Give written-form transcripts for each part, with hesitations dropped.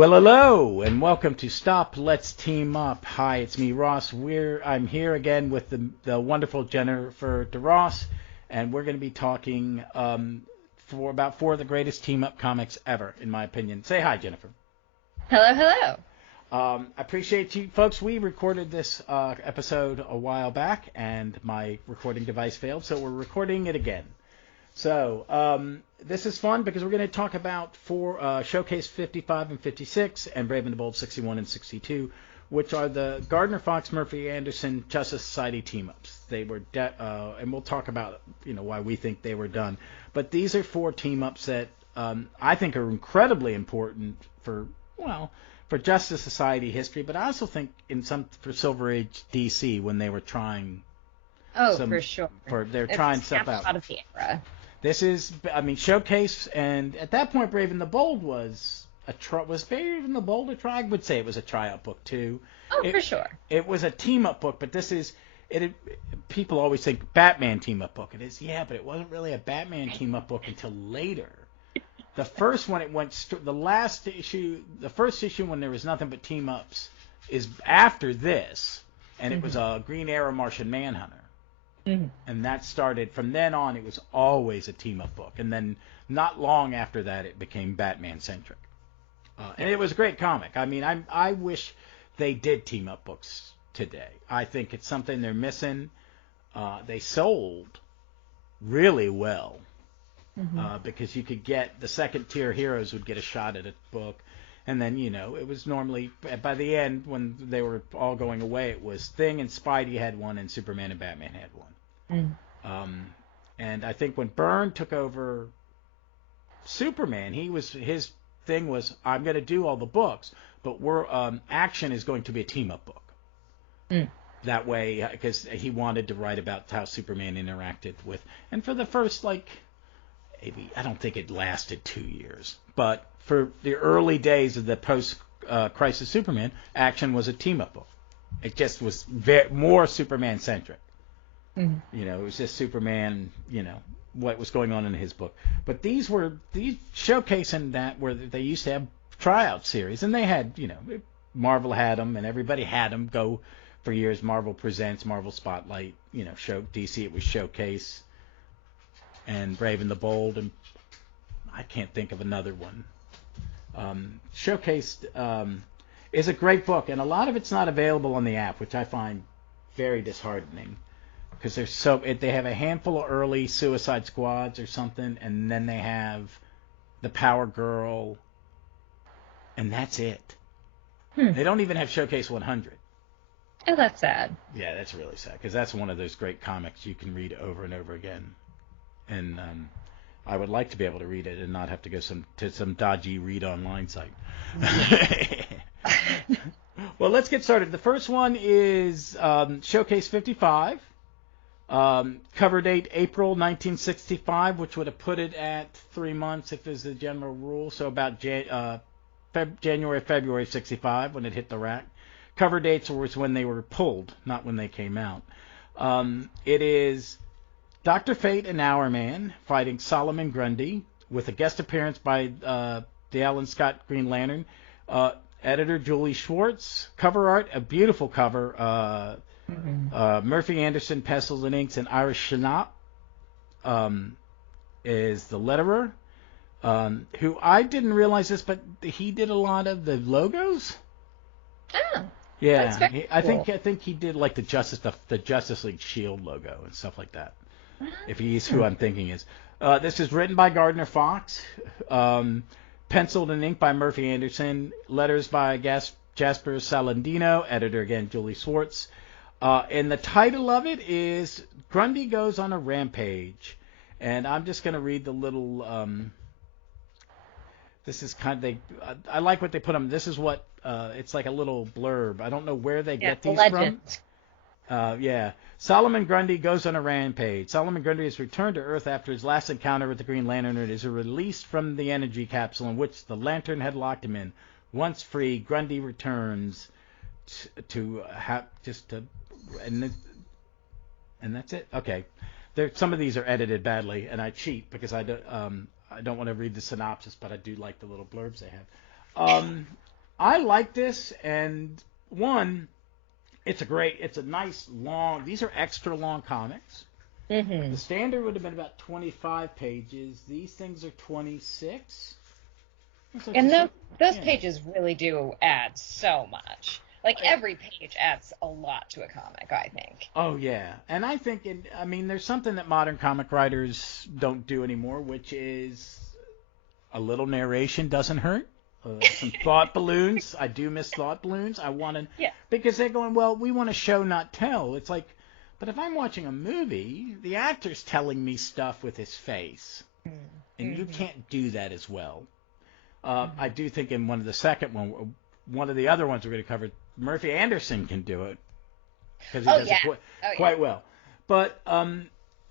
Well, hello, and welcome to Stop, Let's Team Up. Hi, it's me, Ross. I'm here again with the wonderful Jennifer DeRoss, and we're going to be talking about four of the greatest team-up comics ever, in my opinion. Say hi, Jennifer. Hello, hello. I appreciate you folks. We recorded this episode a while back, and my recording device failed, so we're recording it again. So this is fun because we're going to talk about Showcase 55 and 56 and Brave and the Bold 61 and 62, which are the Gardner, Fox, Murphy, Anderson Justice Society team-ups. They were, and we'll talk about why we think they were done. But these are four team-ups that I think are incredibly important for Justice Society history, but I also think for Silver Age DC when they were trying. For sure. They're trying stuff out of the era. This is, Showcase, and at that point, Brave and the Bold was Brave and the Bold a try? I would say it was a tryout book too. For sure. It was a team-up book, but this is people always think Batman team-up book. It is, yeah, but it wasn't really a Batman team-up book until later. The first one, the first issue when there was nothing but team-ups is after this, and it was a Green Arrow Martian Manhunter. Mm-hmm. And that started, from then on, it was always a team-up book. And then not long after that, it became Batman-centric. And it was a great comic. I wish they did team-up books today. I think it's something they're missing. They sold really well because you could get the second-tier heroes would get a shot at a book. And then, it was normally, by the end, when they were all going away, it was Thing and Spidey had one, and Superman and Batman had one. And I think when Byrne took over Superman, his thing was, I'm going to do all the books, but Action is going to be a team-up book. That way, because he wanted to write about how Superman interacted with, and for the first, maybe, I don't think it lasted 2 years, but for the early days of the post-Crisis Superman, Action was a team-up book. It just was more Superman-centric. It was just Superman, what was going on in his book. But these showcasing that where they used to have tryout series, and they had, Marvel had them, and everybody had them go for years. Marvel Presents, Marvel Spotlight, DC, it was Showcase, and Brave and the Bold, and I can't think of another one. Showcase is a great book, and a lot of it's not available on the app, which I find very disheartening. Because they have a handful of early Suicide Squads or something, and then they have the Power Girl, and that's it. They don't even have Showcase 100. Oh, that's sad. Yeah, that's really sad, because that's one of those great comics you can read over and over again. And I would like to be able to read it and not have to go to some dodgy read-online site. Well, let's get started. The first one is Showcase 55. Cover date April 1965, which would have put it at 3 months if there's the general rule. So about January, February 65 when it hit the rack. Cover dates was when they were pulled, not when they came out. It is Dr. Fate and Hourman fighting Solomon Grundy with a guest appearance by the Alan Scott Green Lantern. Editor Julie Schwartz. Cover art, a beautiful cover. Murphy, Anderson, Pestles and Inks, and Irish Schnapp is the letterer, who I didn't realize this, but he did a lot of the logos. Oh, yeah, that's very I cool. think he did like the Justice League Shield logo and stuff like that. If he's who I'm thinking is. This is written by Gardner Fox, penciled and inked by Murphy Anderson, letters by Jasper Salandino, editor again Julie Schwartz. And the title of it is Grundy Goes on a Rampage. And I'm just going to read the little, this is I like what they put on. This is what, it's like a little blurb. I don't know where they get these legend. from. Yeah. Solomon Grundy goes on a rampage. Solomon Grundy is returned to Earth after his last encounter with the Green Lantern and is released from the energy capsule in which the Lantern had locked him in. Once free, Grundy returns and that's it. Okay, some of these are edited badly, and I cheat because I don't want to read the synopsis, but I do like the little blurbs they have. I like this, and one, it's a nice long. These are extra long comics. Mm-hmm. The standard would have been about 25 pages. These things are 26. And those pages really do add so much. Like, every page adds a lot to a comic, I think. Oh, yeah. And I think, there's something that modern comic writers don't do anymore, which is a little narration doesn't hurt. Some thought balloons. I do miss thought balloons. Because they're going, well, we want to show, not tell. It's like, but if I'm watching a movie, the actor's telling me stuff with his face. And you can't do that as well. I do think in one of the other ones we're going to cover, Murphy Anderson can do it. Because he does it quite well. But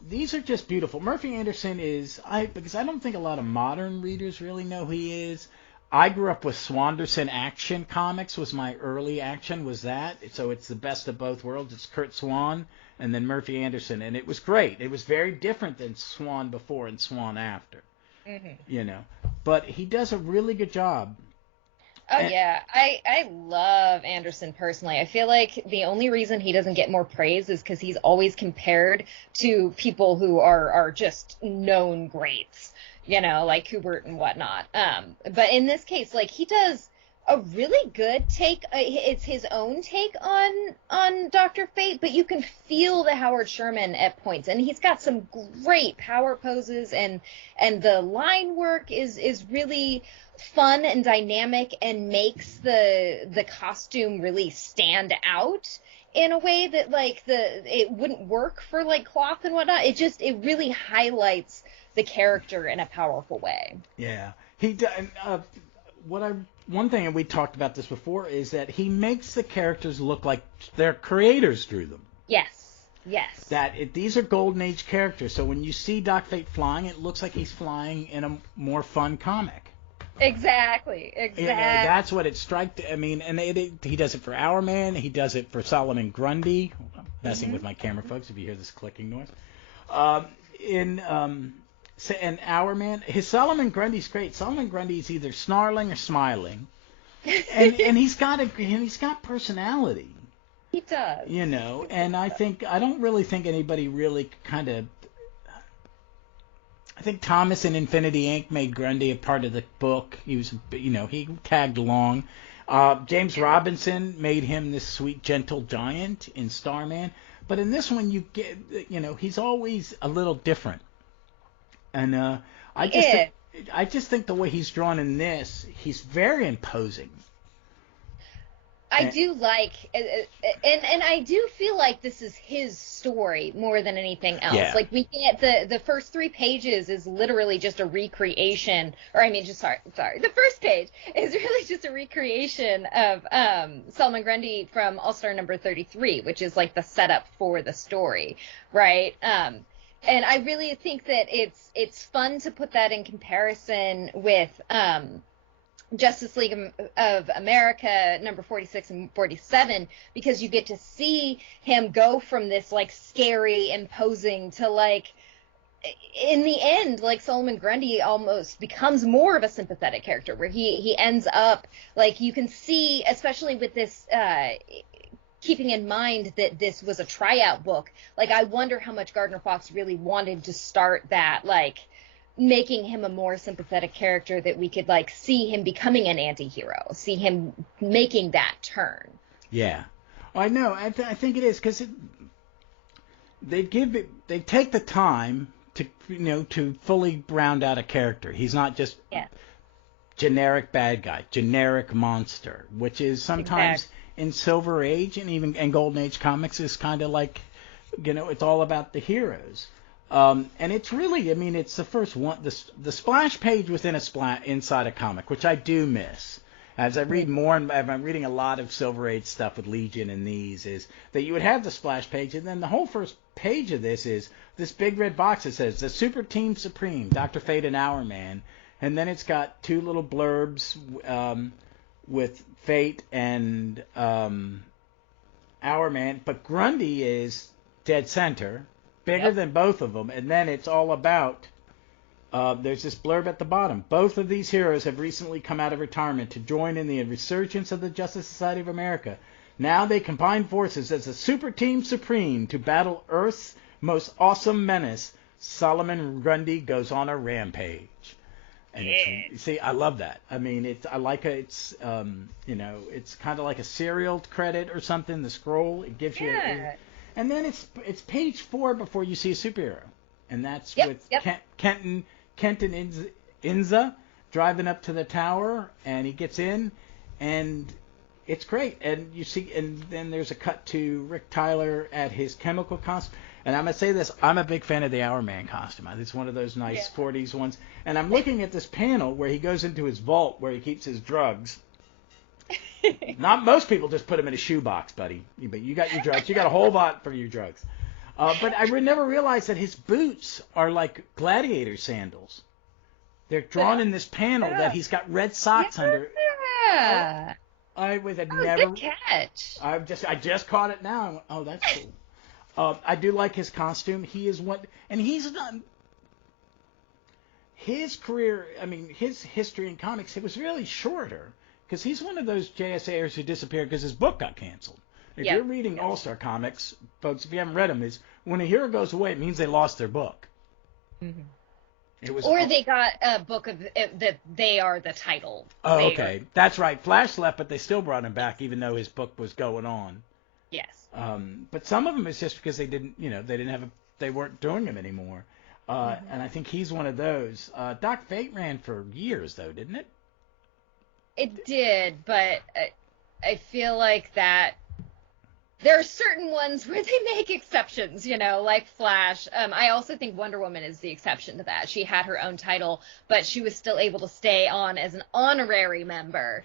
these are just beautiful. Murphy Anderson because I don't think a lot of modern readers really know who he is. I grew up with Swanderson Action Comics was my early action, was that. So it's the best of both worlds. It's Kurt Swan and then Murphy Anderson. And it was great. It was very different than Swan before and Swan after. But he does a really good job. Yeah. I love Anderson personally. I feel like the only reason he doesn't get more praise is because he's always compared to people who are just known greats. Like Kubert and whatnot. But in this case, like, he does a really good take. It's his own take on Dr. Fate, but you can feel the Howard Sherman at points, and he's got some great power poses, and the line work is really fun and dynamic, and makes the costume really stand out in a way that, like, it wouldn't work for, like, cloth and whatnot. It really highlights the character in a powerful way. Yeah, he does. One thing, and we talked about this before, is that he makes the characters look like their creators drew them. Yes. These are Golden Age characters, so when you see Doc Fate flying, it looks like he's flying in a more fun comic. Exactly. That's what it strikes. He does it for Hourman. He does it for Solomon Grundy. I'm messing with my camera, folks, if you hear this clicking noise. And Hourman, his Solomon Grundy's great. Solomon Grundy's either snarling or smiling, and he's got personality. He does. And I don't really think anybody really kind of. I think Thomas in Infinity Inc. made Grundy a part of the book. He was, he tagged along. James Robinson made him this sweet, gentle giant in Starman. But in this one, you get, he's always a little different. And I just think the way he's drawn in this, he's very imposing. I do like, and I do feel like this is his story more than anything else. Yeah. Like, we get the first 3 pages is literally just a recreation, the first page is really just a recreation of Solomon Grundy from All-Star number 33, which is like the setup for the story, right? And I really think that it's fun to put that in comparison with Justice League of America number 46 and 47, because you get to see him go from this, like, scary, imposing to, like, in the end, like, Solomon Grundy almost becomes more of a sympathetic character, where he ends up, like, you can see, especially with this keeping in mind that this was a tryout book, like, I wonder how much Gardner Fox really wanted to start that, like, making him a more sympathetic character, that we could, like, see him becoming an anti-hero, see him making that turn. Yeah. I know. I think it is, because they take the time to, to fully round out a character. He's not just generic bad guy, generic monster, which is sometimes in Silver Age and Golden Age comics is kind of like, it's all about the heroes. And it's really, it's the first one, the splash page within inside a comic, which I do miss. As I read more, and I'm reading a lot of Silver Age stuff with Legion and these, is that you would have the splash page, and then the whole first page of this is this big red box that says, the Super Team Supreme, Dr. Fate and Hourman, and then it's got 2 little blurbs with Fate and Hourman, but Grundy is dead center, bigger than both of them, and then it's all about there's this blurb at the bottom. Both of these heroes have recently come out of retirement to join in the resurgence of the Justice Society of America. Now they combine forces as a super team supreme to battle Earth's most awesome menace. Solomon Grundy goes on a rampage. And see, I love that. I mean, it's it's kind of like a serial credit or something. The scroll, it gives you, and then it's page 4 before you see a superhero, and that's with Kenton Inza driving up to the tower, and he gets in, and it's great. And you see, and then there's a cut to Rick Tyler at his chemical costume. And I'm going to say this, I'm a big fan of the Hour Man costume. It's one of those nice 40s ones. And I'm looking at this panel where he goes into his vault where he keeps his drugs. Not most people just put them in a shoebox, buddy. But you got your drugs. You got a whole lot for your drugs. But I never realized that his boots are like gladiator sandals. They're drawn in this panel that he's got red socks under. Yeah. Never. Good catch. I just caught it now. I went, oh, that's cool. I do like his costume. He is and he's done his career. I mean, his history in comics, it was really shorter because he's one of those JSAers who disappeared because his book got canceled. If you're reading All-Star Comics, folks, if you haven't read them, is when a hero goes away, it means they lost their book. Mm-hmm. Or they got a book of that they are the title. Oh, okay, that's right. Flash left, but they still brought him back, even though his book was going on. Yes. But some of them is just because they weren't doing them anymore. And I think he's one of those. Doc Fate ran for years, though, didn't it? It did, but I feel like that there are certain ones where they make exceptions, like Flash. I also think Wonder Woman is the exception to that. She had her own title, but she was still able to stay on as an honorary member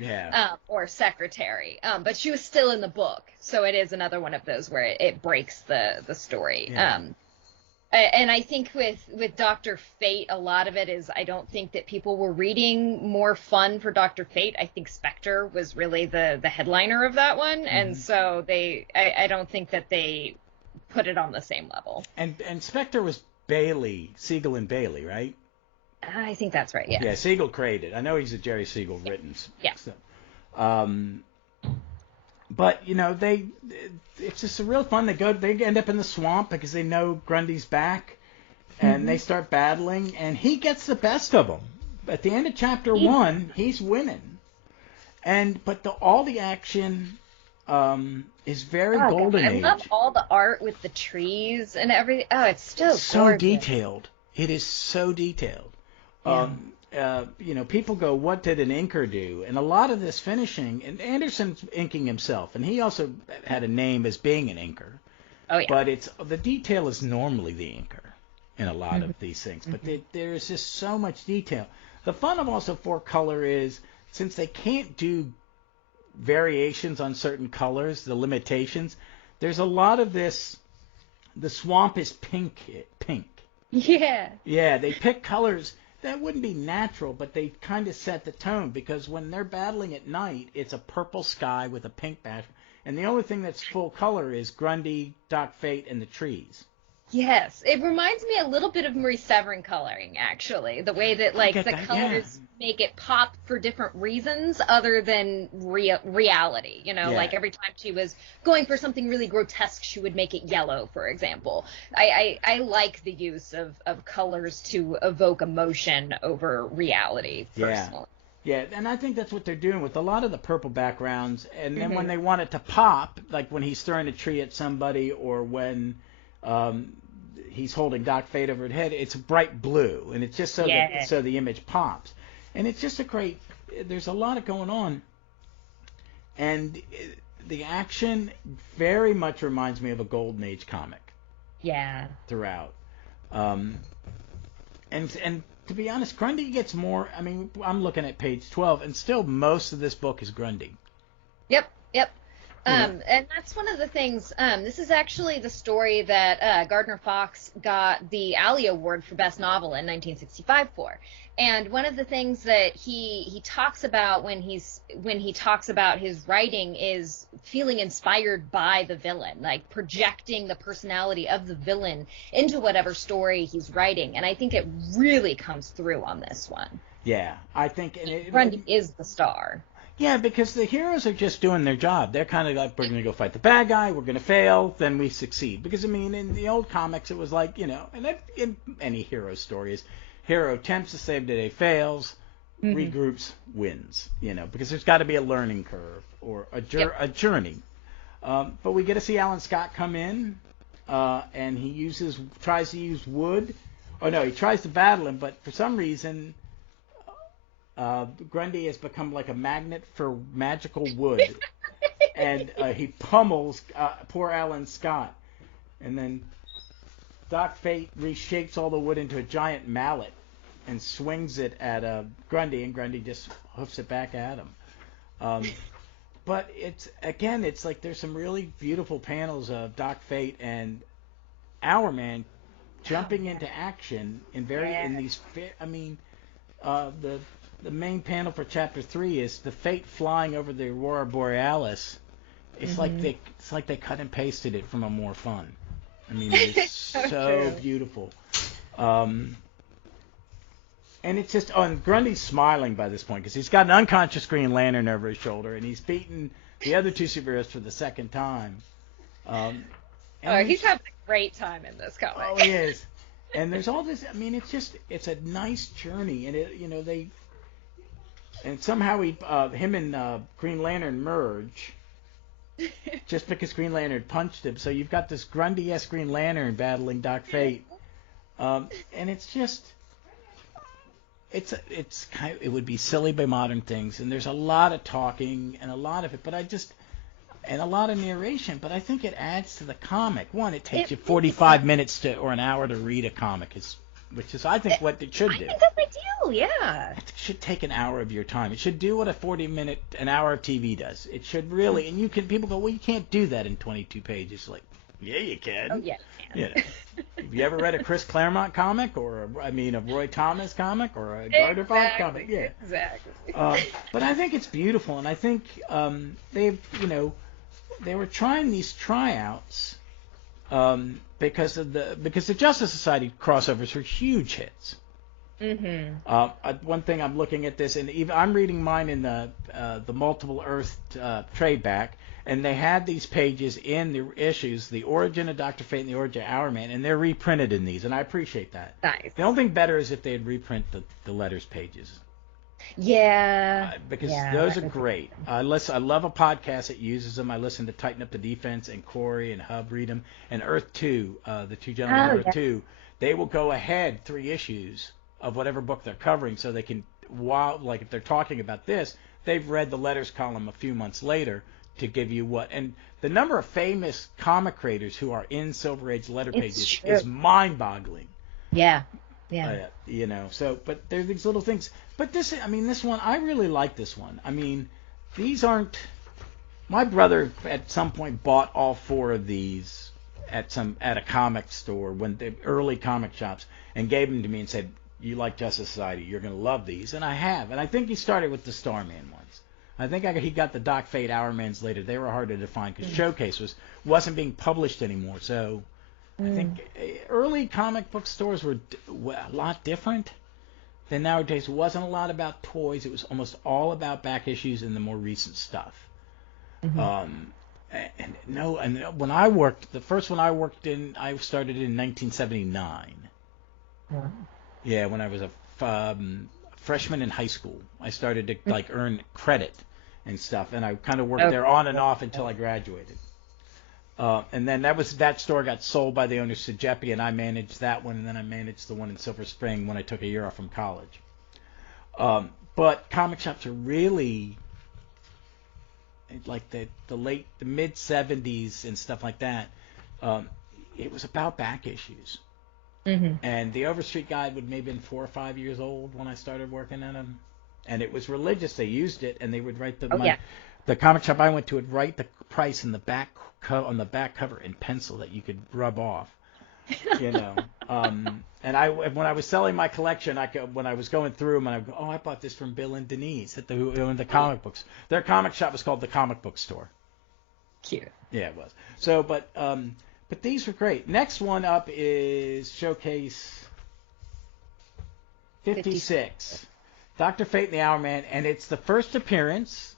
or secretary. But she was still in the book. So it is another one of those where it breaks the story. Yeah. And I think with Dr. Fate, a lot of it is I don't think that people were reading more fun for Dr. Fate. I think Spectre was really the headliner of that one. Mm-hmm. And so I don't think that they put it on the same level. And Spectre was Siegel and Bailey, right? I think that's right, yeah. Yeah, Siegel created. I know he's a Jerry Siegel written. Yeah. So, but it's just a real fun. They end up in the swamp because they know Grundy's back, and they start battling, and he gets the best of them. At the end of chapter 1, he's winning, but all the action is very golden age. I love all the art with the trees and everything. Oh, it's still so gorgeous. Detailed. It is so detailed. Yeah. People go, what did an inker do? And a lot of this finishing, and Anderson's inking himself, and he also had a name as being an inker. Oh, yeah. But the detail is normally the inker in a lot of these things. But there is just so much detail. The fun of also 4-color is, since they can't do variations on certain colors, the limitations, there's a lot of this, the swamp is pink. Yeah. Yeah, they pick colors that wouldn't be natural, but they kind of set the tone, because when they're battling at night, it's a purple sky with a pink background, and the only thing that's full color is Grundy, Doc Fate, and the trees. Yes, it reminds me a little bit of Marie Severin coloring, actually. The way that colors make it pop for different reasons other than reality. Like every time she was going for something really grotesque, she would make it yellow, for example. I like the use of colors to evoke emotion over reality, personally. Yeah, and I think that's what they're doing with a lot of the purple backgrounds. And then when they want it to pop, like when he's throwing a tree at somebody, or when he's holding Doc Fate over his head, it's bright blue, and it's just so the image pops. And it's just there's a lot going on, and the action very much reminds me of a Golden Age comic. Yeah. Throughout. And to be honest, Grundy gets more, I'm looking at page 12, and still most of this book is Grundy. Yep. And that's one of the things. This is actually the story that Gardner Fox got the Alley Award for Best Novel in 1965 for. And one of the things that he talks about when he talks about his writing is feeling inspired by the villain, like projecting the personality of the villain into whatever story he's writing. And I think it really comes through on this one. Yeah, I think Grundy is the star. Yeah, because the heroes are just doing their job. They're kind of like, we're going to go fight the bad guy, we're going to fail, then we succeed. Because, I mean, in the old comics, it was like, and that, in any hero story is, hero attempts to save the day, fails, regroups, wins. Because there's got to be a learning curve or a journey. But we get to see Alan Scott come in, and he tries to use wood. Oh, no, he tries to battle him, but for some reason... Grundy has become like a magnet for magical wood, and he pummels poor Alan Scott, and then Doc Fate reshapes all the wood into a giant mallet and swings it at Grundy, and Grundy just hoofs it back at him. But it's like there's some really beautiful panels of Doc Fate and Hourman jumping into action in these. I mean, the main panel for Chapter 3 is the Fate flying over the Aurora Borealis. It's like they cut and pasted it from a more fun. I mean, it's so beautiful. And it's just, and Grundy's smiling by this point because he's got an unconscious Green Lantern over his shoulder, and he's beaten the other two superheroes for the second time. He's having a great time in this comic. Oh, he is. And there's all this. I mean, it's a nice journey, and and somehow him and Green Lantern merge, just because Green Lantern punched him. So you've got this Grundy-esque Green Lantern battling Doc Fate, and it's just, it would be silly by modern things, and there's a lot of talking and a lot of it, and a lot of narration, but I think it adds to the comic. One, it takes you 45 minutes or an hour to read a comic, which is, I think, what it should do. I think that's ideal, yeah. It should take an hour of your time. It should do what an hour of TV does. It should really, and people go, well, you can't do that in 22 pages. Like, yeah, you can. Oh, yeah, you can. Have you ever read a Chris Claremont comic, or a Roy Thomas comic, or a Gardner Fox comic? Yeah. Exactly. But I think it's beautiful, and I think they were trying these tryouts because the Justice Society crossovers were huge hits. One thing, I'm looking at this, and even I'm reading mine in the Multiple Earth trade back, and they had these pages in the issues, the origin of Dr. Fate and the origin of Hourman, and they're reprinted in these, and I appreciate that. Nice. The only thing better is if they'd reprint the letters pages. Yeah. Because those are great. I love a podcast that uses them. I listen to Tighten Up the Defense, and Corey and Hub read them. And Earth 2, the two gentlemen of Earth 2, they will go ahead 3 issues of whatever book they're covering, so they can, like if they're talking about this, they've read the letters column a few months later to give you what. And the number of famous comic creators who are in Silver Age letter pages is mind-boggling. Yeah. So, but there's these little things. But this one, I really like this one. I mean, these aren't. My brother at some point bought all 4 of these at a comic store, when the early comic shops, and gave them to me and said, "You like Justice Society? You're going to love these." And I have. And I think he started with the Starman ones. I think he got the Doc Fate Hourmans later. They were harder to find because Showcase wasn't being published anymore. So I think early comic book stores were a lot different than nowadays. It wasn't a lot about toys. It was almost all about back issues and the more recent stuff. And when I worked, the first one I worked in, I started in 1979. Wow. Yeah, when I was a freshman in high school, I started to earn credit and stuff, and I kind of worked there on and off until I graduated. And then that store got sold by the owner Giuseppe, and I managed that one, and then I managed the one in Silver Spring when I took a year off from college. But comic shops are really like the mid 70s and stuff like that. It was about back issues. And the Overstreet Guide would maybe been 4 or 5 years old when I started working at them, and it was religious. They used it, and they would write the comic shop I went to would write the price in the back on the back cover in pencil that you could rub off. You know, and when I was selling my collection, when I was going through them, and I go, oh, I bought this from Bill and Denise at the comic books. Their comic shop was called the Comic Book Store. Cute. Yeah, it was. So, but these were great. Next one up is Showcase 56, Dr. Fate and the Hour Man, and it's the first appearance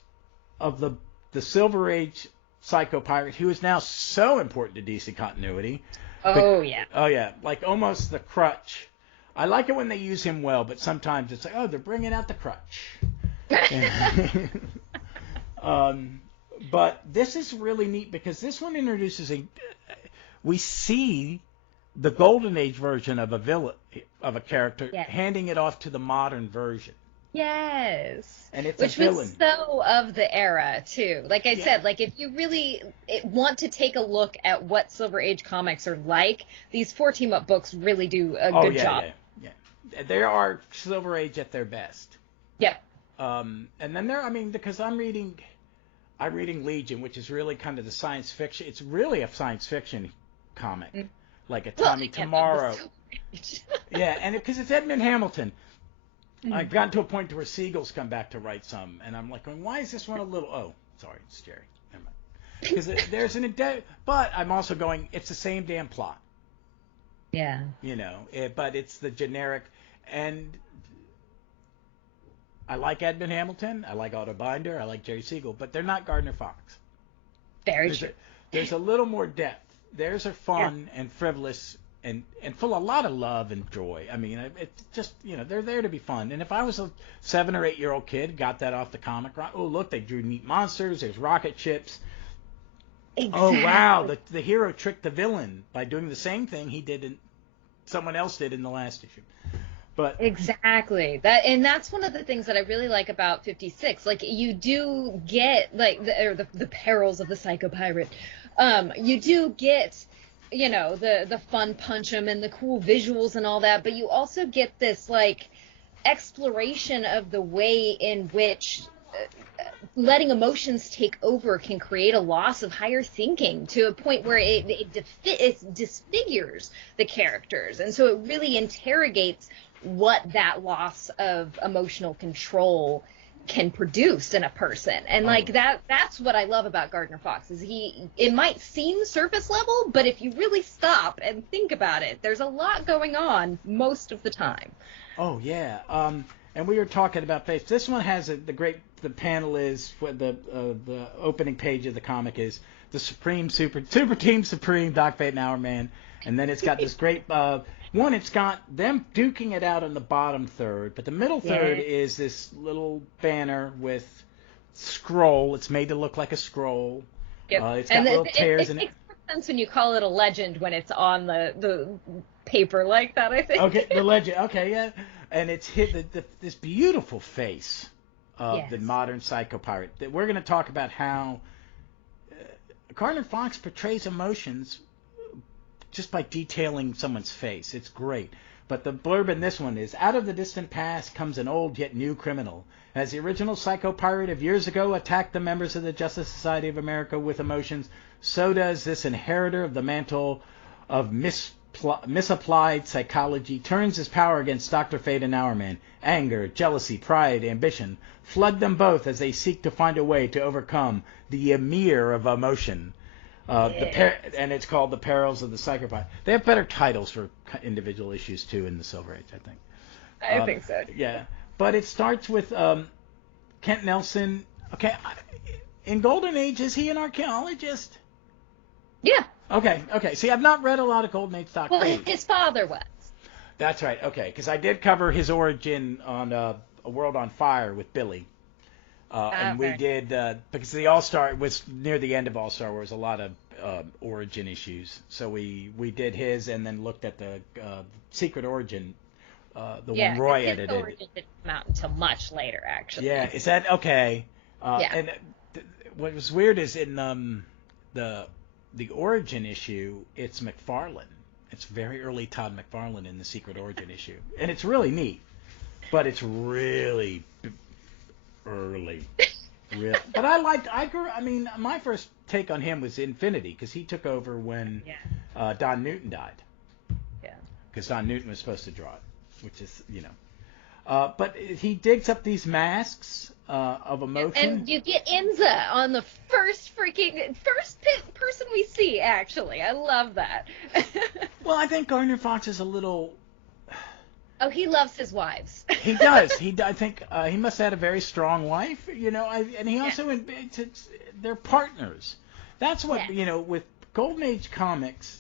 of the Silver Age Psycho Pirate, who is now so important to DC continuity. Oh, yeah. Oh, yeah. Like almost the Crutch. I like it when they use him well, but sometimes it's like, oh, they're bringing out the Crutch. But this is really neat because this one introduces we see the Golden Age version of a villain, of a character, handing it off to the modern version. Yes. And it's Which a villain. was so of the era, too. Like I said, like if you really want to take a look at what Silver Age comics are like, these 4 team-up books really do a good job. Yeah. They are Silver Age at their best. Yeah. And then because I'm reading Legion, which is really kind of the science fiction. It's really a science fiction comic, like a Tommy Tomorrow. Yeah, and because it's Edmund Hamilton. I've gotten to a point where Siegel's come back to write some, and I'm like, going, why is this one a little? Oh, sorry, it's Jerry. Never mind. Because there's but I'm also going, it's the same damn plot. Yeah. You know, but it's the generic, and I like Edmund Hamilton, I like Otto Binder, I like Jerry Siegel, but they're not Gardner Fox. Very true. There's a little more depth. Theirs are fun and frivolous and full of a lot of love and joy. I mean, it's just, they're there to be fun. And if I was a 7 or 8 year old kid, got that off the comic, oh, look, they drew neat monsters, there's rocket ships. Exactly. Oh, wow, the hero tricked the villain by doing the same thing someone else did in the last issue. But exactly that's one of the things that I really like about 56. Like you do get the perils of the Psycho Pirate. You do get the fun punch 'em and the cool visuals and all that, but you also get this like exploration of the way in which letting emotions take over can create a loss of higher thinking to a point where it disfigures the characters, and so it really interrogates what that loss of emotional control can produce in a person. And like that's what I love about Gardner Fox is it might seem surface level, but if you really stop and think about it, there's a lot going on most of the time. Oh yeah. And we were talking about face. This one has the panel is the opening page of the comic is the Super Team Supreme Doc Fate and Hour Man, and then it's got this great one. It's got them duking it out on the bottom third, but the middle third is this little banner with scroll. It's made to look like a scroll. Yep. It's got little tears in it. It makes more sense when you call it a legend when it's on the paper like that, I think. Okay, the legend. Okay, yeah. And it's hit this beautiful face of the modern Psycho Pirate. We're going to talk about how Gardner Fox portrays emotions just by detailing someone's face. It's great. But the blurb in this one is, out of the distant past comes an old yet new criminal. As the original Psycho Pirate of years ago attacked the members of the Justice Society of America with emotions, so does this inheritor of the mantle of misapplied psychology turns his power against Dr. Fate and Hour Man. Anger, jealousy, pride, ambition flood them both as they seek to find a way to overcome the Emir of emotion. And it's called The Perils of the Psycho Pirate. They have better titles for individual issues too in the Silver Age, I think. I think so. Yeah, but it starts with Kent Nelson. Okay, in Golden Age, is he an archaeologist? Yeah. Okay. See, I've not read a lot of Golden Age Doc Fate. Well, his father was. That's right. Okay, because I did cover his origin on A World on Fire with Billy. And we did, because the All-Star was near the end of All-Star, where there was a lot of origin issues. So we did his and then looked at the Secret Origin, one Roy edited. His origin didn't come out until much later, actually. Yeah, is that okay? Yeah. And what was weird is in the origin issue, it's McFarlane. It's very early Todd McFarlane in the Secret Origin issue. And it's really neat, but it's really early. Real. But my first take on him was Infinity, because he took over when Don Newton died. Yeah. Because Don Newton was supposed to draw it, which is, but he digs up these masks of emotion. And you get Enza on the first person we see, actually. I love that. Well, I think Gardner Fox is a little... Oh, he loves his wives. He does. I think he must have had a very strong wife, and he also, they're partners. That's what, with Golden Age comics,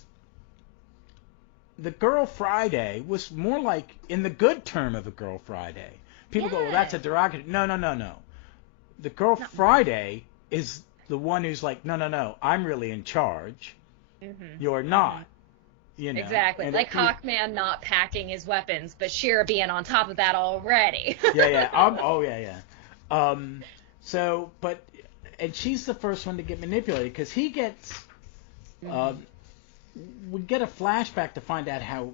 the Girl Friday was more like, in the good term of a Girl Friday. People go, well, that's a derogatory. No. The Girl Friday is the one who's like, no, I'm really in charge. Mm-hmm. You're not. Exactly. Like Hawkman not packing his weapons, but Shira being on top of that already. Yeah. And she's the first one to get manipulated, because he gets... we get a flashback to find out how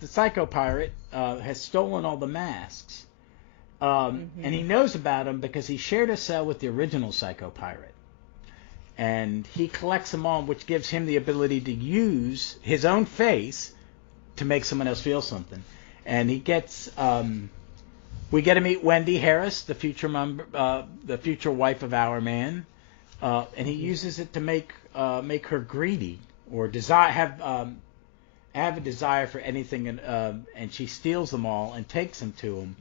the Psycho Pirate, has stolen all the masks. And he knows about them because he shared a cell with the original Psycho Pirate. And he collects them all, which gives him the ability to use his own face to make someone else feel something. And he gets... we get to meet Wendy Harris, the future wife of Our Man. And he uses it to make her greedy, or have a desire for anything, and she steals them all and takes them to him.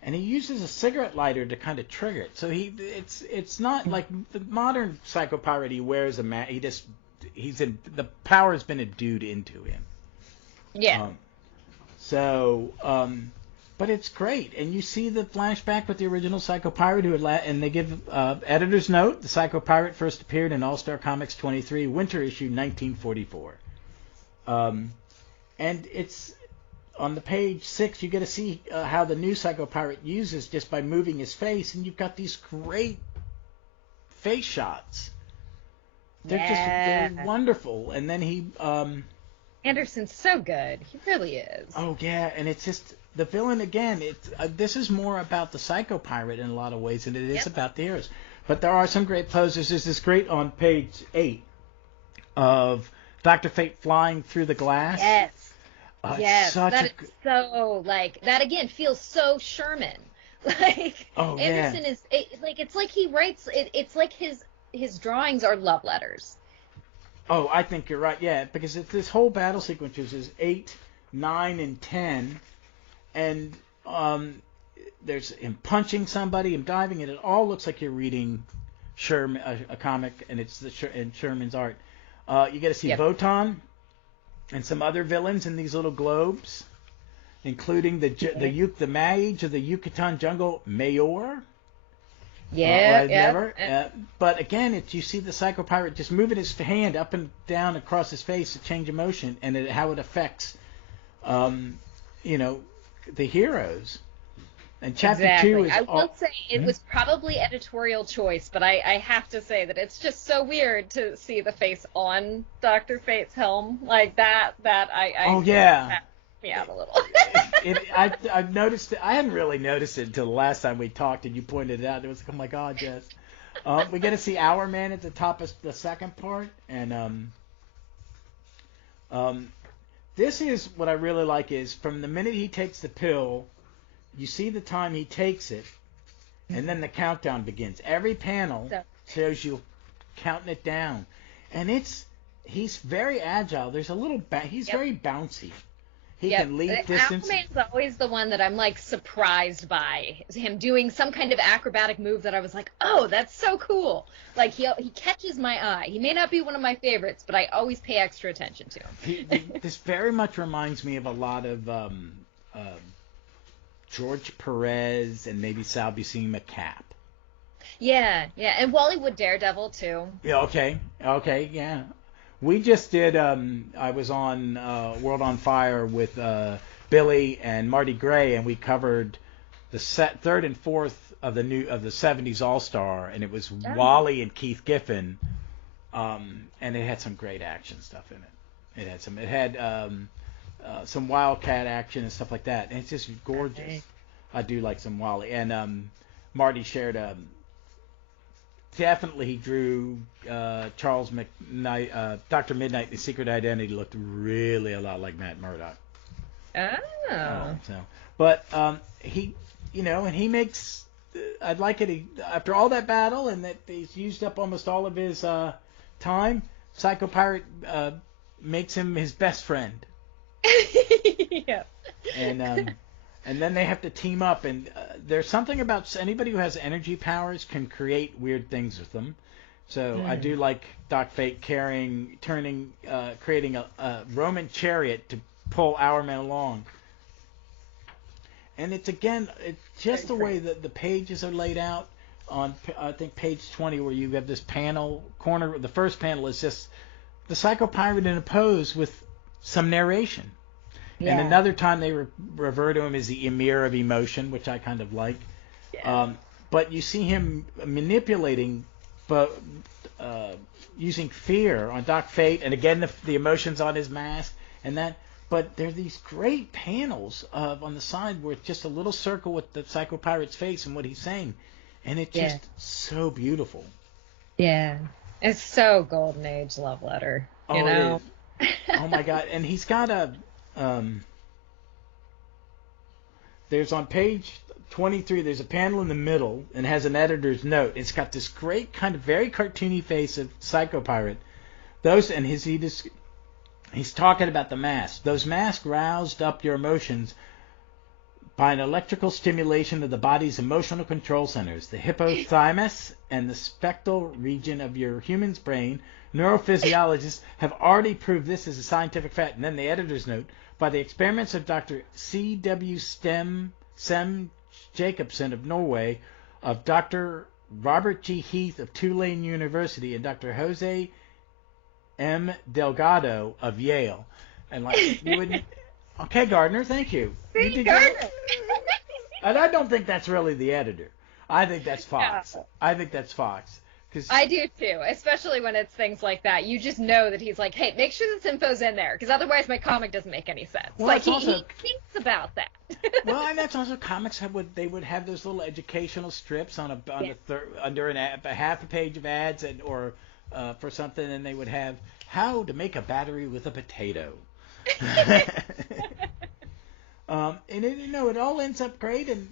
And he uses a cigarette lighter to kind of trigger it. So it's not like the modern Psycho Pirate. He wears a mask. The power has been endued into him. Yeah. But it's great, and you see the flashback with the original Psycho Pirate, and they give editor's note: the Psycho Pirate first appeared in All-Star Comics 23, winter issue 1944. And it's on the page 6. You get to see how the new Psycho Pirate uses just by moving his face, and you've got these great face shots. They're wonderful, and then he. Anderson's so good. He really is. Oh yeah, and it's just. The villain, again, this is more about the Psycho Pirate in a lot of ways than it is about the heroes. But there are some great poses. There's this great on page 8 of Dr. Fate flying through the glass. Yes. That again feels so Sherman. Anderson is it's like he writes it's like his drawings are love letters. Oh, I think you're right. Yeah, because this whole battle sequence is 8, 9, and 10. And there's him punching somebody, him diving, and it all looks like you're reading Sherman, a comic, and it's in Sherman's art. You get to see Votan and some other villains in these little globes, including the mage of the Yucatan jungle, Mayor. But again, you see the Psycho Pirate just moving his hand up and down across his face to change emotion, and how it affects, the heroes. And chapter 2 is... I will say it was probably editorial choice, but I have to say that it's just so weird to see the face on Dr. Fate's helm like that. That me out a little. I've noticed it. I hadn't really noticed it until the last time we talked, and you pointed it out. It was like, oh my God, yes. We get to see Our Man at the top of the second part, and this is what I really like is from the minute he takes the pill, you see the time he takes it, and then the countdown begins. Every panel shows you counting it down, and he's very agile. There's a little he's very bouncy. He can leap distance. Aquaman's always the one that I'm like surprised by him doing some kind of acrobatic move that I was like, oh, that's so cool. Like he catches my eye. He may not be one of my favorites, but I always pay extra attention to him. This very much reminds me of a lot of George Perez and maybe Sal Buscema Cap. Yeah, and Wallywood Daredevil too. Yeah, okay, yeah. We just did. I was on World on Fire with Billy and Marty Gray, and we covered the third and fourth of the 70s All Star, and it was Wally and Keith Giffen, and it had some great action stuff in it. It had some Wildcat action and stuff like that, and it's just gorgeous. I do like some Wally. And Marty shared definitely he drew Charles McKnight, Dr. Midnight, The Secret Identity looked really a lot like Matt Murdock. Oh. But he, and he makes. I'd like it after all that battle and that he's used up almost all of his time. Psycho Pirate makes him his best friend. Yeah. And then they have to team up, and there's something about anybody who has energy powers can create weird things with them. So I do like Doc Fate creating a Roman chariot to pull Hourman along. And it's just the way that the pages are laid out on, I think, page 20, where you have this corner. The first panel is just the Psycho Pirate in a pose with some narration. Yeah. And another time they refer to him as the Emir of Emotion, which I kind of like. Yeah. But you see him manipulating, but using fear on Doc Fate, and again the emotions on his mask, and that. But there are these great panels on the side where it's just a little circle with the Psycho Pirate's face and what he's saying, and it's just so beautiful. Yeah, it's so Golden Age love letter. You know? It is. Oh my God! And he's got a. There's on page 23. There's a panel in the middle and has an editor's note. It's got this great kind of very cartoony face of Psycho Pirate. He's talking about the mask. Those masks roused up your emotions by an electrical stimulation of the body's emotional control centers, the hypothalamus and the spectral region of your human's brain. Neurophysiologists have already proved this as a scientific fact. And then the editor's note, by the experiments of Dr. C.W. Sem Jacobson of Norway, of Dr. Robert G. Heath of Tulane University, and Dr. Jose M. Delgado of Yale. And like you would, okay, Gardner, thank you. You did Gardner. And I don't think that's really the editor. I think that's Fox. Yeah. I think that's Fox. I do too, especially when it's things like that. You just know that he's like, hey, make sure this info's in there, because otherwise my comic doesn't make any sense. Well, like he thinks about that. Well, and that's also comics would have those little educational strips on under a half a page of ads or for something, and they would have how to make a battery with a potato. And it all ends up great, and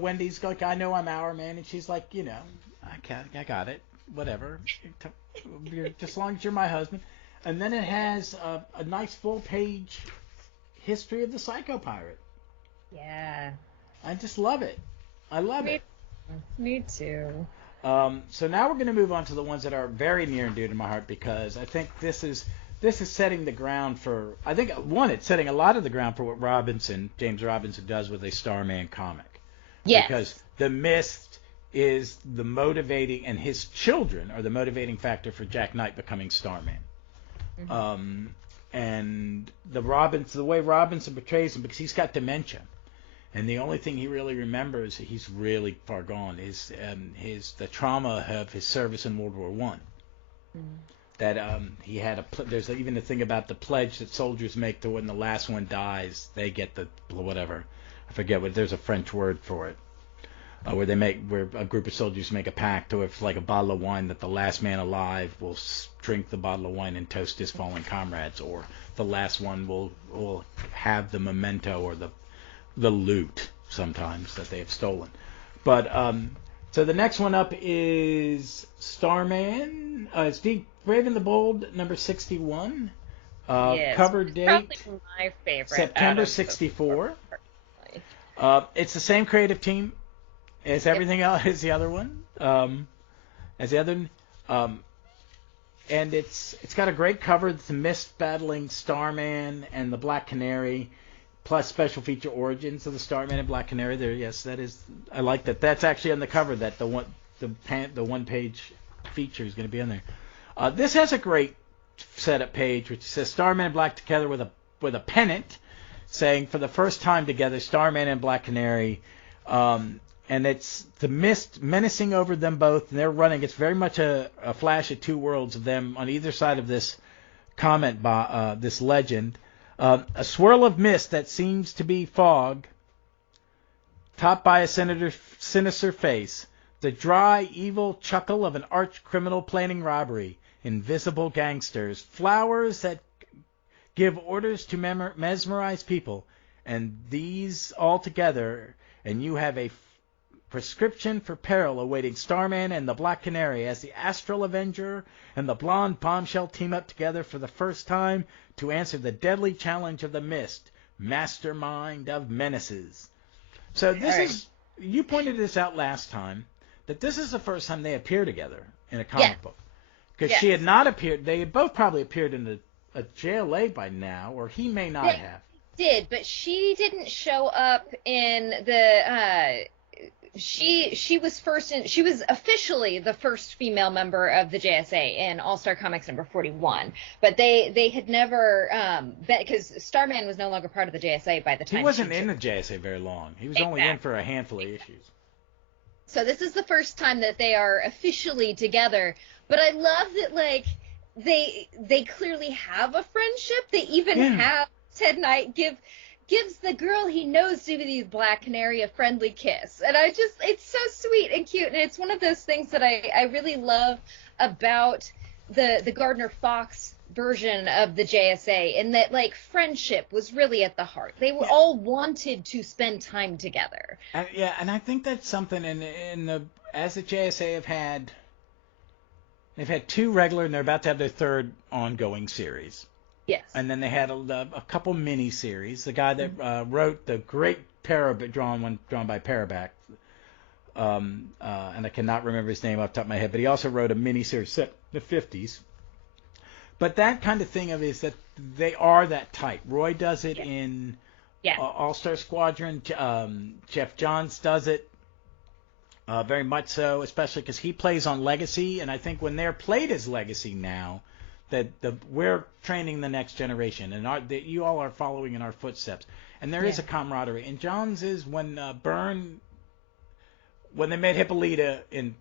Wendy's like, I know I'm Hourman, and she's like, I got it, whatever, just as long as you're my husband. And then it has a nice full page history of the Psycho Pirate. Yeah. I just love it. I love it. Me too. So now we're going to move on to the ones that are very near and dear to my heart, because I think this is setting the ground for, I think, one, it's setting a lot of the ground for what James Robinson does with a Starman comic. Yes. Because the Mist is the motivating, and his children are the motivating factor for Jack Knight becoming Starman. Mm-hmm. And the way Robinson portrays him, because he's got dementia, and the only thing he really remembers, he's really far gone, is the trauma of his service in World War I. Mm. That he had there's even a thing about the pledge that soldiers make to when the last one dies, they get the whatever. I forget what. There's a French word for it, where a group of soldiers make a pact, or if like a bottle of wine, that the last man alive will drink the bottle of wine and toast his fallen comrades, or the last one will have the memento or the loot sometimes that they have stolen. But so the next one up is Starman. Steve Brave and the Bold, number 61. Yes, cover date probably my favorite. September 64. It's the same creative team as everything else, as the other one. And it's got a great cover. It's the Mist battling Starman and the Black Canary, plus special feature origins of the Starman and Black Canary. There, yes, that is. I like that. That's actually on the cover. That the one page feature is going to be on there. This has a great setup page, which says Starman and Black together with a pennant, saying for the first time together, Starman and Black Canary. And it's the Mist menacing over them both, and they're running. It's very much a flash of two worlds of them on either side of this comment, this legend. A swirl of mist that seems to be fog, topped by a sinister face. The dry, evil chuckle of an arch criminal planning robbery. Invisible gangsters. Flowers that give orders to mesmerize people. And these all together, and you have a prescription for peril awaiting Starman and the Black Canary as the Astral Avenger and the Blonde Bombshell team up together for the first time to answer the deadly challenge of the Mist, mastermind of menaces. So this is, you pointed this out last time, that this is the first time they appear together in a comic book. Because she had not appeared, they had both probably appeared in a JLA by now, or he may not have. Did, but she didn't show up in the, she was she was officially the first female member of the JSA in All-Star Comics number 41, but they had never, because Starman was no longer part of the JSA by the time he wasn't in the JSA very long. He was only in for a handful of issues. So this is the first time that they are officially together, but I love that, like, they clearly have a friendship. They even have Ted Knight gives the girl he knows to be the Black Canary a friendly kiss. And it's so sweet and cute. And it's one of those things that I really love about the Gardner Fox version of the JSA, in that, like, friendship was really at the heart. They were all wanted to spend time together. And I think that's something as the JSA they've had two regular, and they're about to have their third ongoing series. Yes. And then they had a couple mini-series. The guy that wrote the great drawn by Paraback, and I cannot remember his name off the top of my head, but he also wrote a mini-series set in the 50s. But that kind of thing is that they are that type. Roy does it in All-Star Squadron. Jeff Johns does it very much so, especially because he plays on Legacy. And I think when they're played as Legacy now, that we're training the next generation, and you all are following in our footsteps. And there is a camaraderie. And Johns is when they made Hippolyta in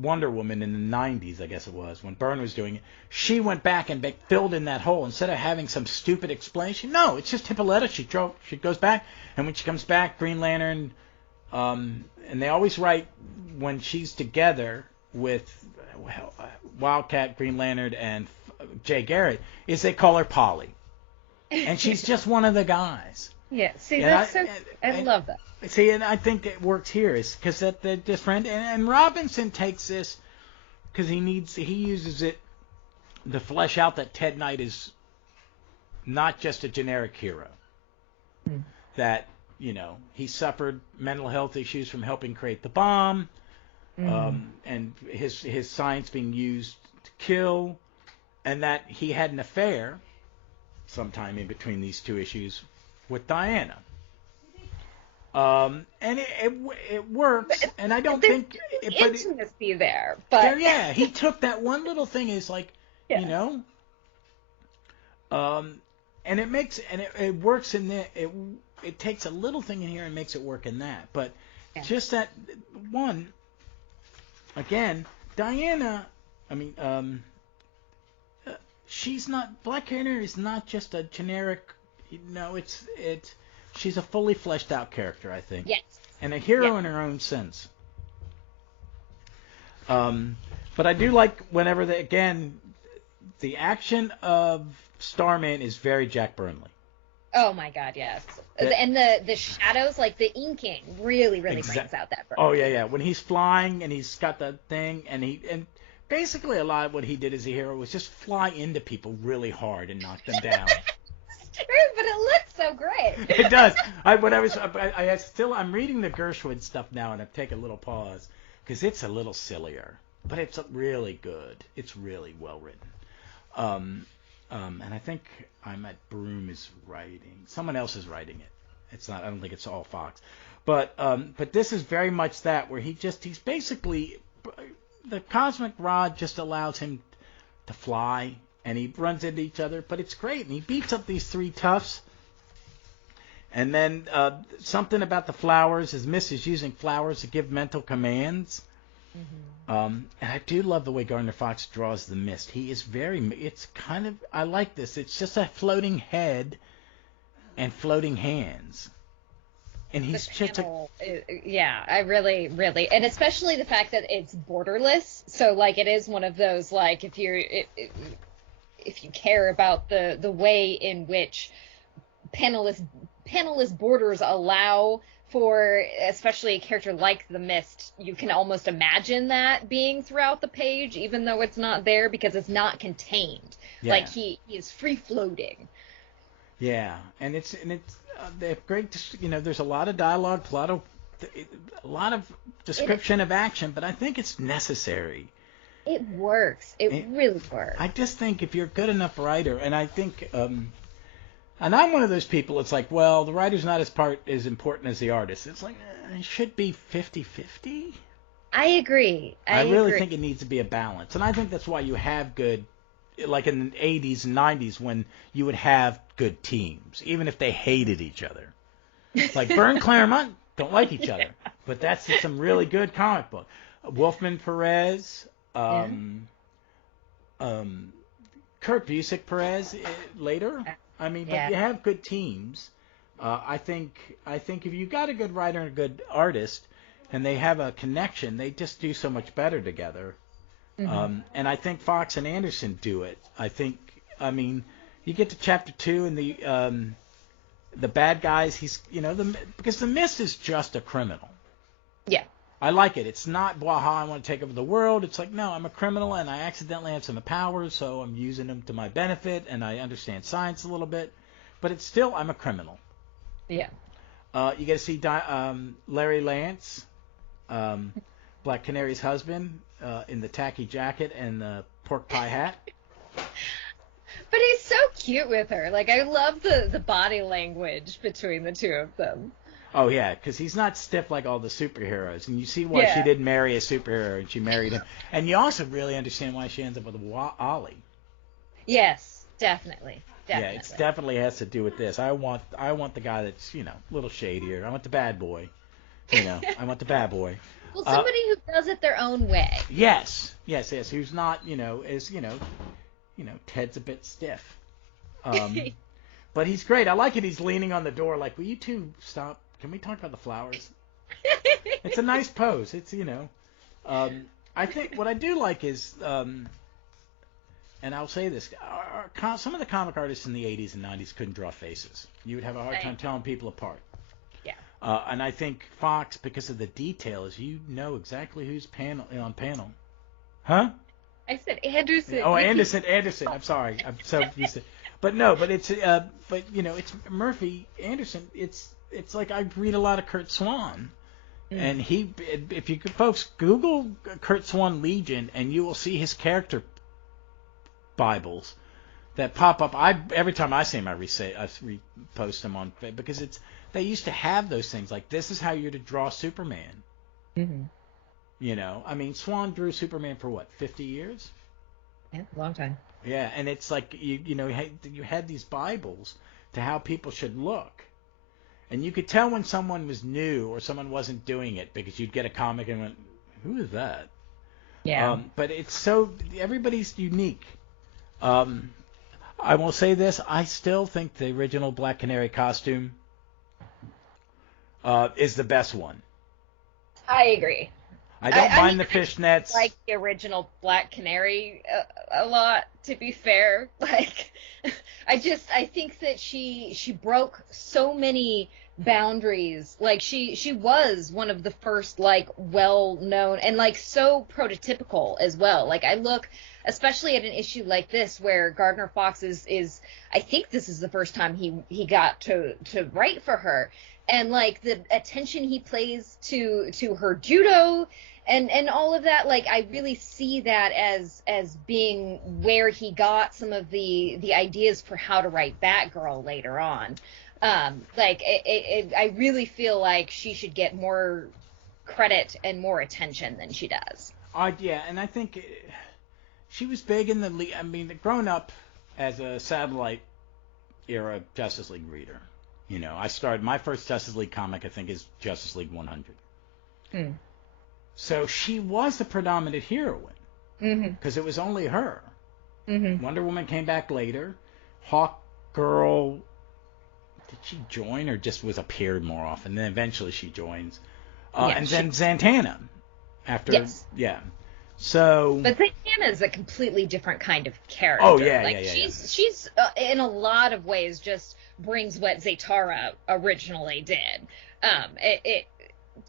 Wonder Woman in the 90s, I guess it was, when Byrne was doing it, she went back and filled in that hole. Instead of having some stupid explanation, no, it's just Hippolyta. She goes back, and when she comes back, Green Lantern, and they always write when she's together with Wildcat, Green Lantern, and Jay Garrett, is they call her Polly. And she's just one of the guys. Yeah, see, I love that. See, and I think it works here is because they're different. And Robinson takes this because he uses it to flesh out that Ted Knight is not just a generic hero. That, he suffered mental health issues from helping create the bomb, and his science being used to kill, and that he had an affair sometime in between these two issues with Diana. And it works, and I don't think intimacy there, but he took that one little thing is like, and it makes it works in there. It takes a little thing in here and makes it work in that, but just that one again, Diana. I mean, she's not Black Canary is not just a generic. She's a fully fleshed out character, I think. Yes. And a hero in her own sense. But I do like whenever the action of Starman is very Jack Burnley. Oh my God, yes. And the shadows, like the inking, really brings out that Burnley. Oh yeah. When he's flying and he's got the thing, and basically a lot of what he did as a hero was just fly into people really hard and knock them down. But it looks so great. It does. I'm reading the Gershwin stuff now, and I've taken a little pause because it's a little sillier, but it's really good. It's really well written. And I think Broom is writing. Someone else is writing it. It's not. I don't think it's all Fox. But this is very much that where he's basically the cosmic rod just allows him to fly. And he runs into each other, but it's great. And he beats up these three toughs. And then something about the flowers is Miss is using flowers to give mental commands. And I do love the way Gardner Fox draws the mist. He is I like this. It's just a floating head and floating hands. And he's just I really, really, and especially the fact that it's borderless. So like it is one of those like if you care about the way in which panelist borders allow for especially a character like the Mist, you can almost imagine that being throughout the page, even though it's not there because it's not contained. Yeah. Like he is free floating. Yeah, and they're great. There's a lot of dialogue, a lot of description of action, but I think it's necessary. It works. It really works. I just think if you're a good enough writer, and I think, and I'm one of those people. It's like, well, the writer's not as important as the artist. It's like it should be 50-50. I agree. I really think it needs to be a balance, and I think that's why you have good. Like in the 80s and 90s when you would have good teams, even if they hated each other. Like Byrne Claremont don't like each other, but that's some really good comic book. Wolfman Perez, Kurt Busiek Perez later. I mean, but you have good teams. I think if you got a good writer and a good artist, and they have a connection, they just do so much better together. Mm-hmm. And I think Fox and Anderson do it. You get to chapter 2 and the bad guys. Because the Mist is just a criminal. Yeah. I like it. It's not blah, I want to take over the world. It's like, no, I'm a criminal and I accidentally have some powers, so I'm using them to my benefit, and I understand science a little bit, but it's still I'm a criminal. Yeah. You get to see Larry Lance, Black Canary's husband. In the tacky jacket and the pork pie hat. But he's so cute with her. Like, I love the body language between the two of them. Oh, yeah, because he's not stiff like all the superheroes. And you see why she didn't marry a superhero and she married him. And you also really understand why she ends up with Ollie. Yes, definitely. Yeah, it definitely has to do with this. I want the guy that's, a little shadier. I want the bad boy. I want the bad boy. Well, somebody who does it their own way. Yes. Who's not, Ted's a bit stiff. But he's great. I like it. He's leaning on the door like, will you two stop? Can we talk about the flowers? It's a nice pose. It's, I think what I do like is, and I'll say this, some of the comic artists in the 80s and 90s couldn't draw faces. You would have a hard time telling people apart. Yeah. And I think Fox, because of the details, exactly who's on panel. Huh? I said Anderson. Oh, Anderson. I'm sorry. I'm so used to. But it's it's Murphy Anderson. It's like I read a lot of Kurt Swan, and if you could, folks, Google Kurt Swan Legion, and you will see his character Bibles that pop up. Every time I see him, I repost them on because they used to have those things like this is how you're to draw Superman. Mm-hmm. Swan drew Superman for what, 50 years? Yeah, long time. Yeah, and it's like you had these Bibles to how people should look, and you could tell when someone was new or someone wasn't doing it because you'd get a comic and went, who is that? Yeah. But it's everybody's unique. I will say this: I still think the original Black Canary costume is the best one. I agree. I don't mind the fishnets. I like the original Black Canary a lot, to be fair. Like, I think that she broke so many boundaries. Like, she was one of the first, like, well-known and, like, so prototypical as well. Like, I look especially at an issue like this where Gardner Fox is I think this is the first time he got to write for her. And, like, the attention he plays to her judo and all of that, like, I really see that as being where he got some of the ideas for how to write Batgirl later on. I really feel like she should get more credit and more attention than she does. Yeah, and I think she was big in growing up as a satellite era Justice League reader. I started my first Justice League comic, I think, is Justice League 100. So she was the predominant heroine because it was only her. Mm-hmm. Wonder Woman came back later. Hawk Girl did she join or just was appeared more often? Then eventually she joins. Yeah, And then Zatanna after. Yes. Yeah. So. But Zatanna is a completely different kind of character. Oh, yeah, like, yeah. She's in a lot of ways just brings what Zatara originally did.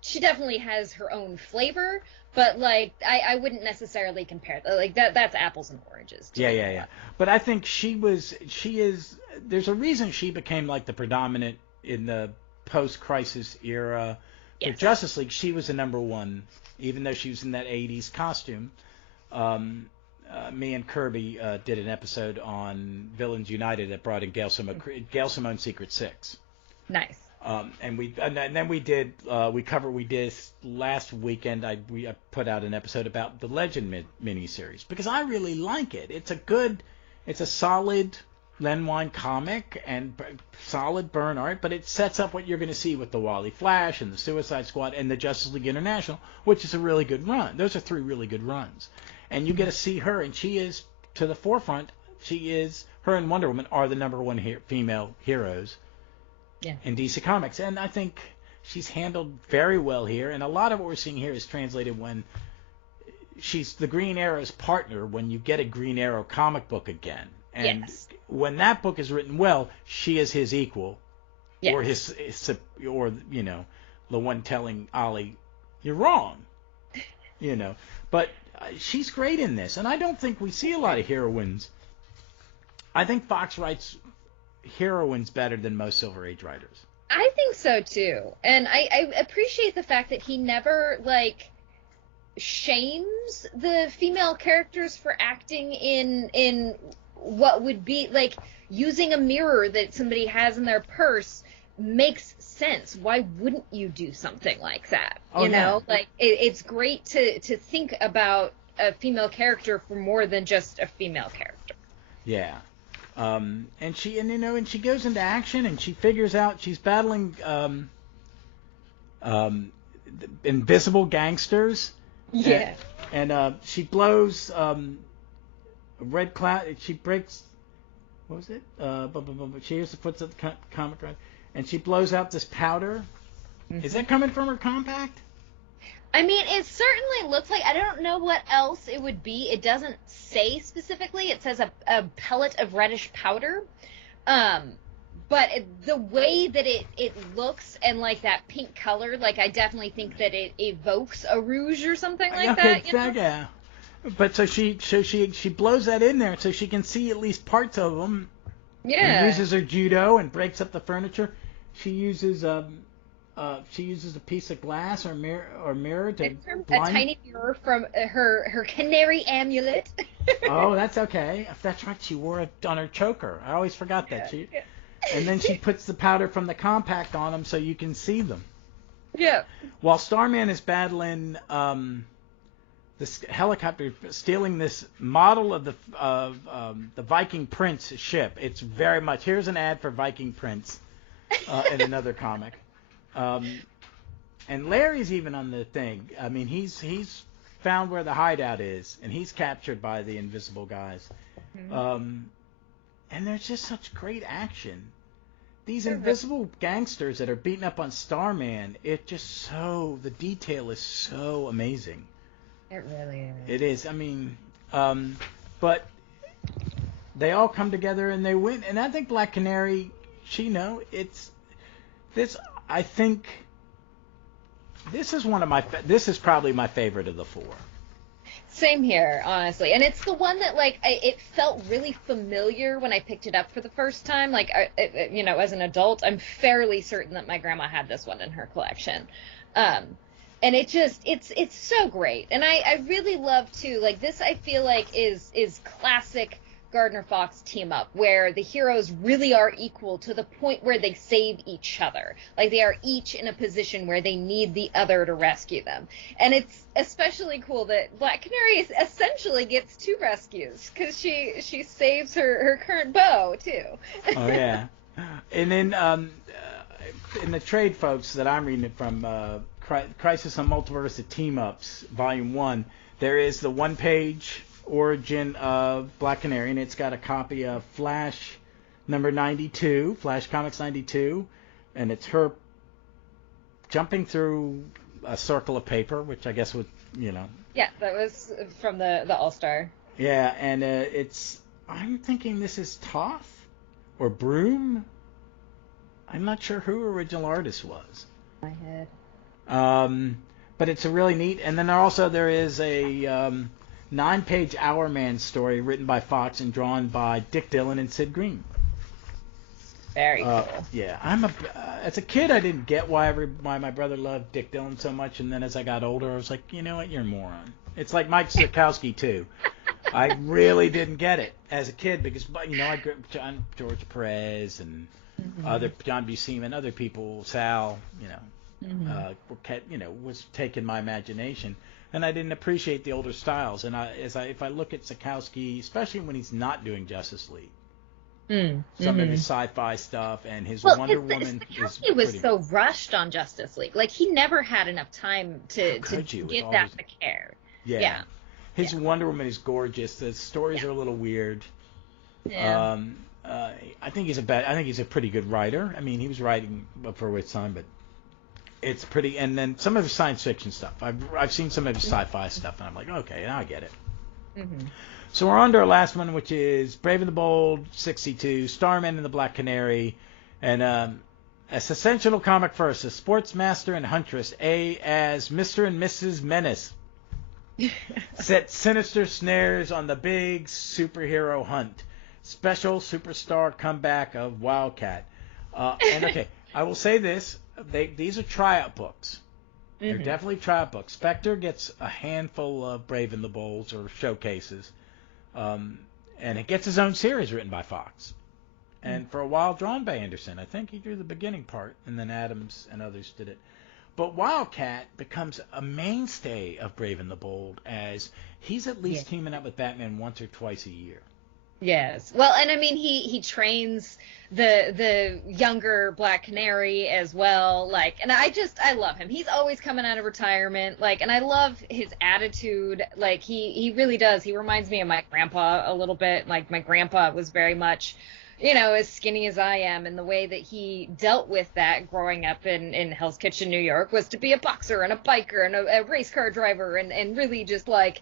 She dedefinitely has her own flavor, but like I wouldn't necessarily compare that. Like that's apples and oranges. Yeah. But I think she is. There's a reason she became like the predominant in the post-crisis era. For Justice League, she was the number one, even though she was in that '80s costume. Me and Kirby did an episode on Villains United that brought in Gail Simone's Secret Six. Nice. And then we did last weekend. I put out an episode about the Legend miniseries because I really like it. It's a solid Len Wein comic and solid burn art, but it sets up what you're going to see with the Wally Flash and the Suicide Squad and the Justice League International, which is a really good run. Those are 3 really good runs, and you get to see her, and she is to the forefront. Her and Wonder Woman are the number one female heroes. Yeah. In DC Comics, and I think she's handled very well here. And a lot of what we're seeing here is translated when she's the Green Arrow's partner when you get a Green Arrow comic book again. And when that book is written well, she is his equal, or or the one telling Ollie, "You're wrong," But she's great in this, and I don't think we see a lot of heroines. I think Fox writes heroines better than most Silver Age writers. I think so too, and I appreciate the fact that he never shames the female characters for acting in what would be like using a mirror that somebody has in their purse makes sense. Why wouldn't you do something like that? You know, like it's great to think about a female character for more than just a female character. Yeah. And she goes into action and she figures out she's battling invisible gangsters. Yeah. And she blows a red cloud. She breaks. What was it? She hears the footsteps of the comic run, and she blows out this powder. Mm-hmm. Is that coming from her compact? I mean, it certainly looks like, I don't know what else it would be. It doesn't say specifically. It says a pellet of reddish powder. But the way that it looks and like that pink color, like I definitely think that it evokes a rouge or something like that. Yeah. But so she blows that in there so she can see at least parts of them. Yeah. And uses her judo and breaks up the furniture. She uses a piece of glass or mirror to a tiny mirror from her canary amulet. Oh, that's okay. That's right. She wore it on her choker. I always forgot that. And then she puts the powder from the compact on them so you can see them. Yeah. While Starman is battling this helicopter, stealing this model of the Viking Prince ship. It's very much. Here's an ad for Viking Prince in another comic. And Larry's even on the thing. I mean, he's found where the hideout is, and he's captured by the invisible guys. Mm-hmm. And there's just such great action. These invisible gangsters that are beating up on Starman, the detail is so amazing. It really is. It is. I mean, but they all come together and they win. And I think Black Canary, I think this is probably my favorite of the 4. Same here, honestly. And it's the one that, it felt really familiar when I picked it up for the first time. As an adult, I'm fairly certain that my grandma had this one in her collection. And it's so great. And I really love, too, this I feel like is classic Gardner Fox team up, where the heroes really are equal to the point where they save each other. Like they are each in a position where they need the other to rescue them. And it's especially cool that Black Canary essentially gets 2 rescues because she saves her current beau too. Oh yeah. And then in the trade, folks, that I'm reading it from, Crisis on Multiverse Team Ups Volume 1, there is the 1-page origin of Black Canary, and it's got a copy of Flash, number 92, Flash Comics 92, and it's her jumping through a circle of paper, which I guess would, Yeah, that was from the All-Star. Yeah, and I'm thinking this is Toth or Broom. I'm not sure who original artist was. My head. But it's a really neat, and then there is a 9-page Hour Man story written by Fox and drawn by Dick Dillon and Sid Green. Very cool. Yeah, as a kid I didn't get why my brother loved Dick Dillon so much, and then as I got older I was like, you know what, you're a moron. It's like Mike Sikowski too. I really didn't get it as a kid because I grew up with George Perez and other John Buscema, other people, Sal, was taking my imagination, and I didn't appreciate the older styles. And if I look at Sikowski, especially when he's not doing Justice League. Some of his sci-fi stuff and his Wonder Woman. Sikowski was so rushed on Justice League. Like, he never had enough time to give that the care. Yeah. His Wonder Woman is gorgeous. The stories are a little weird. Yeah. I think he's a pretty good writer. I mean, he was writing before his time, but it's pretty. And then some of his science fiction stuff. I've seen some of his sci-fi stuff, and I'm like, okay, now I get it. Mm-hmm. So we're on to our last one, which is Brave and the Bold 62, Starman and the Black Canary, and a sensational comic first, a Sportsmaster and Huntress, as Mr. and Mrs. Menace set sinister snares on the big superhero hunt. Special superstar comeback of Wildcat. And okay, I will say this: these are tryout books. They're definitely tryout books. Spectre gets a handful of Brave and the Bolds or showcases. And it gets his own series written by Fox. And for a while drawn by Anderson. I think he drew the beginning part, and then Adams and others did it. But Wildcat becomes a mainstay of Brave and the Bold, as he's at least teaming up with Batman once or twice a year. Yes. Well, and I mean, he trains the younger Black Canary as well. Like, and I love him. He's always coming out of retirement. Like, and I love his attitude. Like, he really does. He reminds me of my grandpa a little bit. Like, my grandpa was very much, as skinny as I am, and the way that he dealt with that growing up in Hell's Kitchen, New York, was to be a boxer and a biker and a race car driver and really just like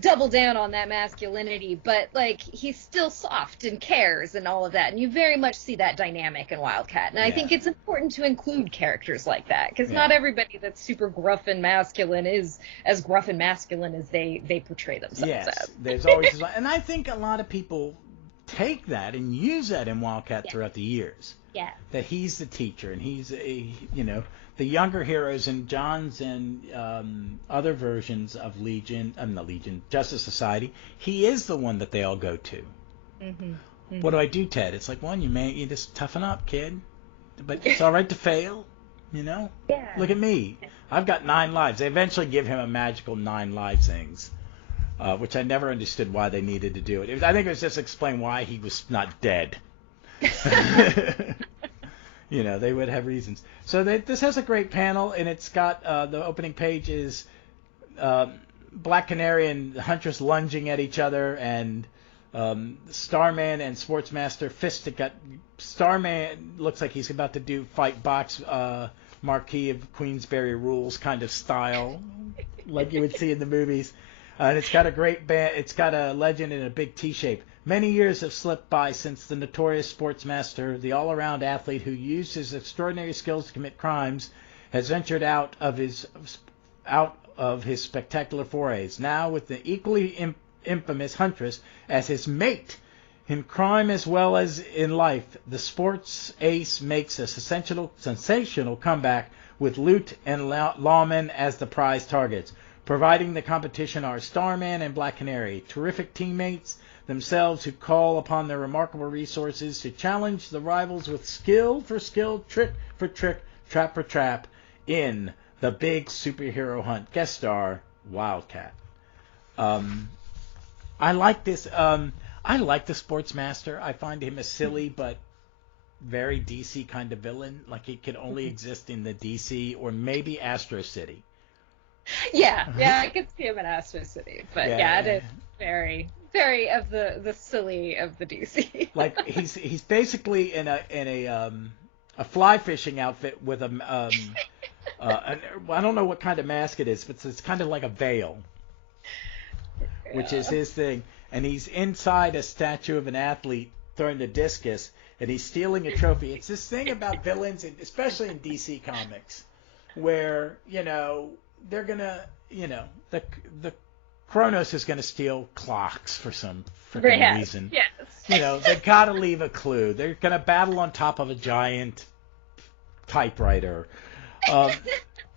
double down on that masculinity, but like he's still soft and cares and all of that, and you very much see that dynamic in Wildcat. And I think it's important to include characters like that, because not everybody that's super gruff and masculine is as gruff and masculine as they portray themselves as. There's always and I think a lot of people take that and use that in Wildcat throughout the years. Yeah. That he's the teacher, and he's the younger heroes in John's and other versions of Justice Society. He is the one that they all go to. What do I do, Ted? It's like, you just toughen up, kid. But it's all right to fail, Yeah. Look at me. I've got 9 lives. They eventually give him a magical 9 lives things, which I never understood why they needed to do it. I think it was just explain why he was not dead. They would have reasons. So this has a great panel, and it's got the opening page is Black Canary and Huntress lunging at each other, and Starman and Sportsmaster fisting. Starman looks like he's about to fight box Marquis of Queensberry rules kind of style, like you would see in the movies. And it's got a great band. It's got a legend in a big T shape. Many years have slipped by since the notorious Sportsmaster, the all-around athlete who used his extraordinary skills to commit crimes, has ventured out of his spectacular forays. Now, with the equally infamous Huntress as his mate, in crime as well as in life, the sports ace makes a sensational comeback with loot and lawmen as the prize targets. Providing the competition are Starman and Black Canary, terrific teammates themselves who call upon their remarkable resources to challenge the rivals with skill for skill, trick for trick, trap for trap in the big superhero hunt. Guest star Wildcat. I like this. I like the Sportsmaster. I find him a silly but very DC kind of villain. Like he could only exist in the DC or maybe Astro City. Yeah, I could see him in Astro City, but it is very, very of the silly of the DC. Like he's basically in a fly fishing outfit with I don't know what kind of mask it is, but it's kind of like a veil, which is his thing. And he's inside a statue of an athlete throwing the discus, and he's stealing a trophy. It's this thing about villains, especially in DC Comics, where, they're going to, the Kronos is going to steal clocks for some freaking reason. Yes. They got to leave a clue. They're going to battle on top of a giant typewriter. But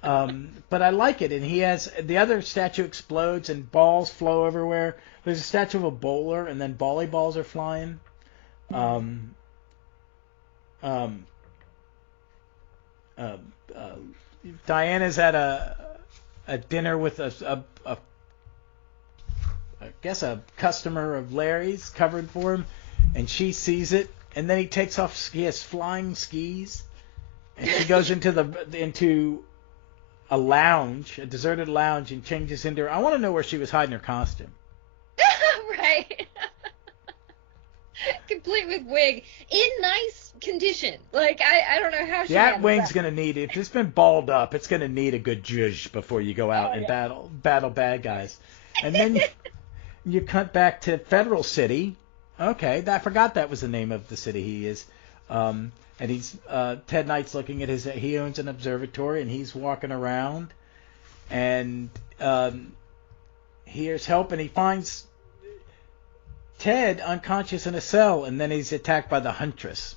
I like it, and he has the other statue explodes and balls flow everywhere. There's a statue of a bowler, and then volleyballs are flying. Diana's at a dinner with I guess a customer of Larry's covering for him, and she sees it, and then he takes off. He has flying skis, and she goes into a lounge, a deserted lounge, and changes into her. I want to know where she was hiding her costume. Right. Complete with wig, in nice condition. Like, I don't know how she That wing's going to need, if it's been balled up, it's going to need a good zhuzh before you go out and battle bad guys. And then you cut back to Federal City. Okay, I forgot that was the name of the city he is. And he's Ted Knight's looking at he owns an observatory, and he's walking around, and he hears help, and he finds Ted unconscious in a cell, and then he's attacked by the Huntress.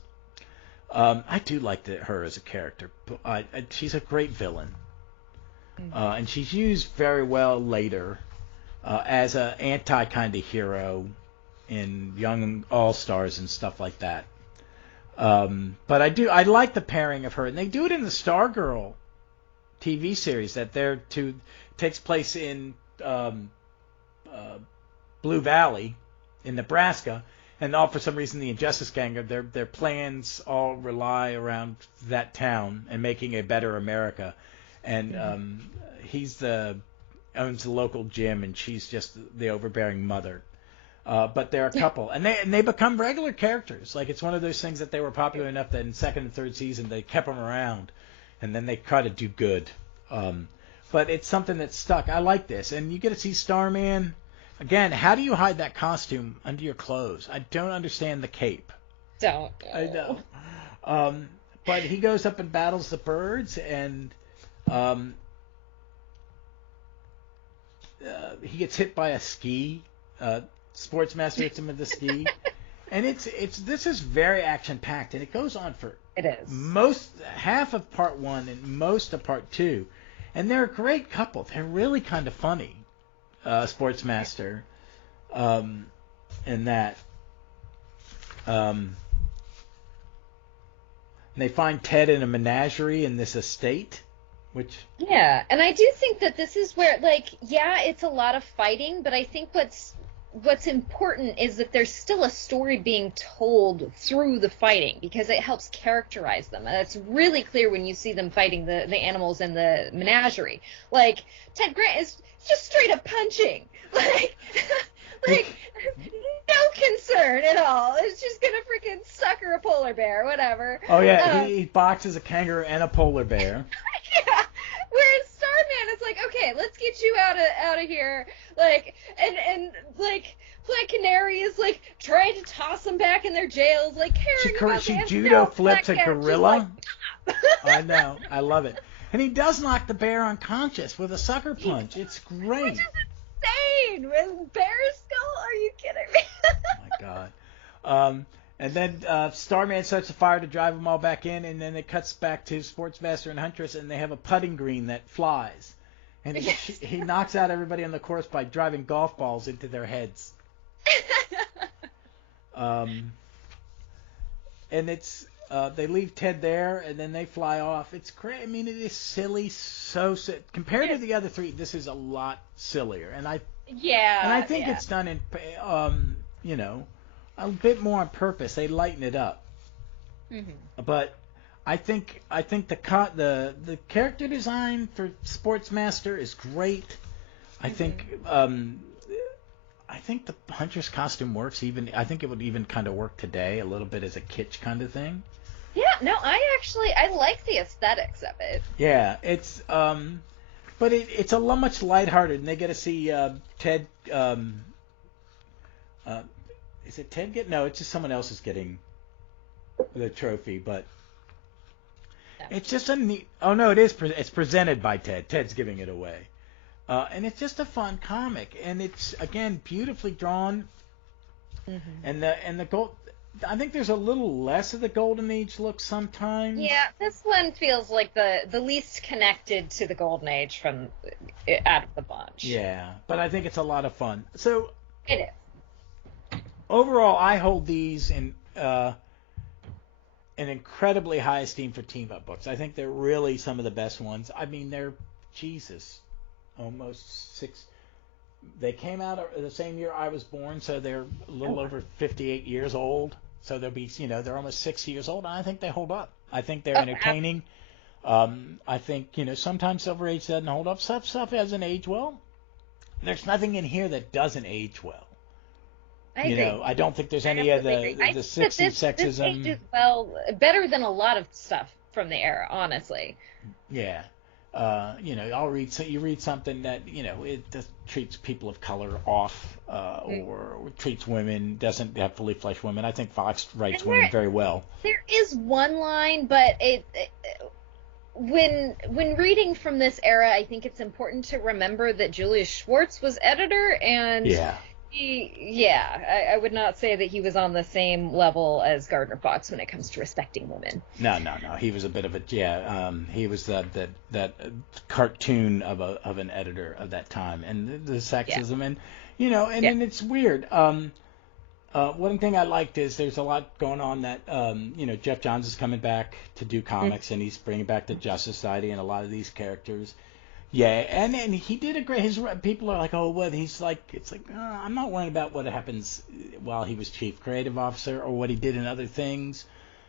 I do like her as a character. She's a great villain, and she's used very well later as an anti kind of hero in Young All-Stars and stuff like that. But I like the pairing of her, and they do it in the Stargirl TV series that takes place in Blue Valley in Nebraska, and all for some reason the Injustice Gang, their plans all rely around that town and making a better America. And he's owns the local gym, and she's just the overbearing mother. But they're a couple, and they become regular characters. Like, it's one of those things that they were popular enough that in second and third season they kept them around, and then they try to do good. But it's something that stuck. I like this, and you get to see Starman. Again, how do you hide that costume under your clothes? I don't understand the cape. Don't. I know. But he goes up and battles the birds, and he gets hit by a ski. Sportsmaster hits him with the ski, and this is very action packed, and it goes on for half of part 1 and most of part 2, and they're a great couple. They're really kind of funny. Sportsmaster, and that. And they find Ted in a menagerie in this estate, which... Yeah, and I do think that this is where, it's a lot of fighting, but I think what's important is that there's still a story being told through the fighting, because it helps characterize them. And it's really clear when you see them fighting the animals in the menagerie. Like, Ted Grant is just straight up punching. Like no concern at all. It's just gonna freaking sucker a polar bear, whatever. Oh yeah, he boxes a kangaroo and a polar bear. Yeah. Whereas Starman is like, okay, let's get you out of here. Like, and Black Canary is like trying to toss them back in their jails, like she judo flips a gorilla. I know, I love it. And he does knock the bear unconscious with a sucker punch. It's great. Which is insane. With bear skull? Are you kidding me? Oh my god. And then Starman starts a fire to drive them all back in, and then it cuts back to Sportsmaster and Huntress, and they have a putting green that flies. And he knocks out everybody on the course by driving golf balls into their heads. And it's they leave Ted there, and then they fly off. It's great. I mean, it is silly, compared to the other three. This is a lot sillier, and I think it's done in a bit more on purpose. They lighten it up, but I think the character design for Sportsmaster is great. I think I think the Huntress costume works. Even I think it would even kind of work today a little bit as a kitsch kind of thing. Yeah, no, I like the aesthetics of it. Yeah, it's but it's a lot much lighthearted, and they get to see Ted. Uh, is it Ted get? No, it's just someone else is getting the trophy, but No. it's just a neat. Oh no, it is. It's presented by Ted. Ted's giving it away, and it's just a fun comic, and it's again beautifully drawn, and the gold. I think there's a little less of the Golden Age look sometimes. Yeah, this one feels like the least connected to the Golden Age from out of the bunch. Yeah, but I think it's a lot of fun. So It is. overall, I hold these in an incredibly high esteem for team-up books. I think they're really some of the best ones. I mean, they're almost six. They came out the same year I was born, so they're a little over 58 years old. So they'll be, they're almost 60 years old, and I think they hold up. I think they're entertaining. I think, sometimes Silver Age doesn't hold up. Stuff doesn't age well. There's nothing in here that doesn't age well. I agree. I don't think there's any of the 60s sexism. This ages well, better than a lot of stuff from the era, honestly. Yeah. You read something that, it just treats people of color off, or treats women, doesn't have fully fleshed women. I think Fox writes women very well. There is one line, but when reading from this era, I think it's important to remember that Julius Schwartz was editor, and I would not say that he was on the same level as Gardner Fox when it comes to respecting women. No. He was a bit of he was that cartoon of an editor of that time, and the sexism, and and it's weird. One thing I liked is there's a lot going on that Jeff Johns is coming back to do comics, and he's bringing back the Justice Society and a lot of these characters. Yeah, and he did a great. His people are like, oh, what? He's like, it's like, I'm not worried about what happens while he was chief creative officer or what he did in other things.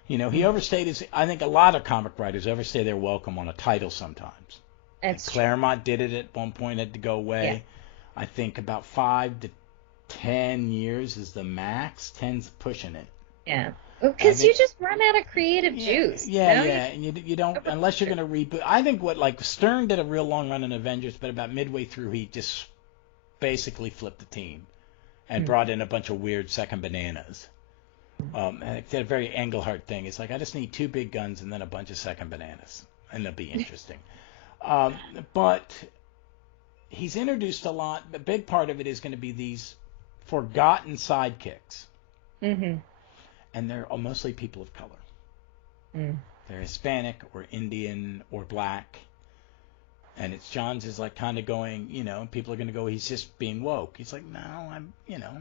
He overstayed his. I think a lot of comic writers overstay their welcome on a title sometimes. That's Claremont did it at one point, had to go away. Yeah. I think about 5 to 10 years is the max. 10's pushing it. Yeah. Because you just run out of creative juice. Yeah, and you don't, unless you're going to reboot. I think Stern did a real long run in Avengers, but about midway through he just basically flipped the team and brought in a bunch of weird second bananas. And it did a very Englehart thing. It's like, I just need 2 big guns and then a bunch of second bananas, and they'll be interesting. But he's introduced a lot. A big part of it is going to be these forgotten sidekicks. Mm-hmm. And they're mostly people of color. They're Hispanic or Indian or black. And it's Johns is like kind of going, and people are going to go, he's just being woke. He's like, no,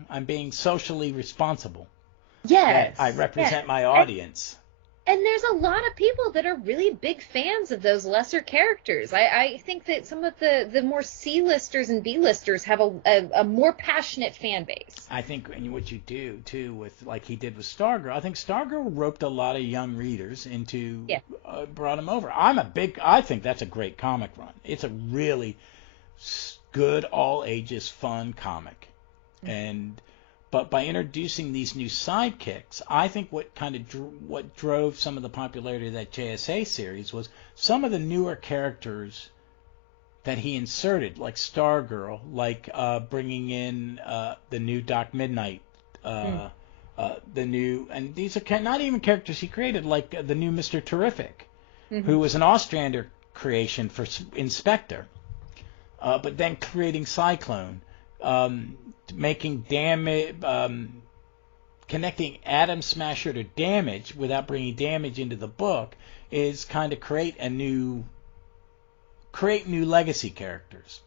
I'm being socially responsible. Yes. I represent my audience. And there's a lot of people that are really big fans of those lesser characters. I think that some of the more C-listers and B-listers have a more passionate fan base. I think what you do, too, with like he did with Stargirl, I think Stargirl roped a lot of young readers into, brought them over. I think that's a great comic run. It's a really good, all-ages, fun comic. But by introducing these new sidekicks, I think what drove some of the popularity of that JSA series was some of the newer characters that he inserted, like Stargirl, like bringing in the new Doc Midnight, the new, and these are not even characters he created, like the new Mr. Terrific, who was an Ostrander creation for Inspector, but then creating Cyclone. Making damage, connecting Atom Smasher to Damage without bringing Damage into the book is kind of create new legacy characters.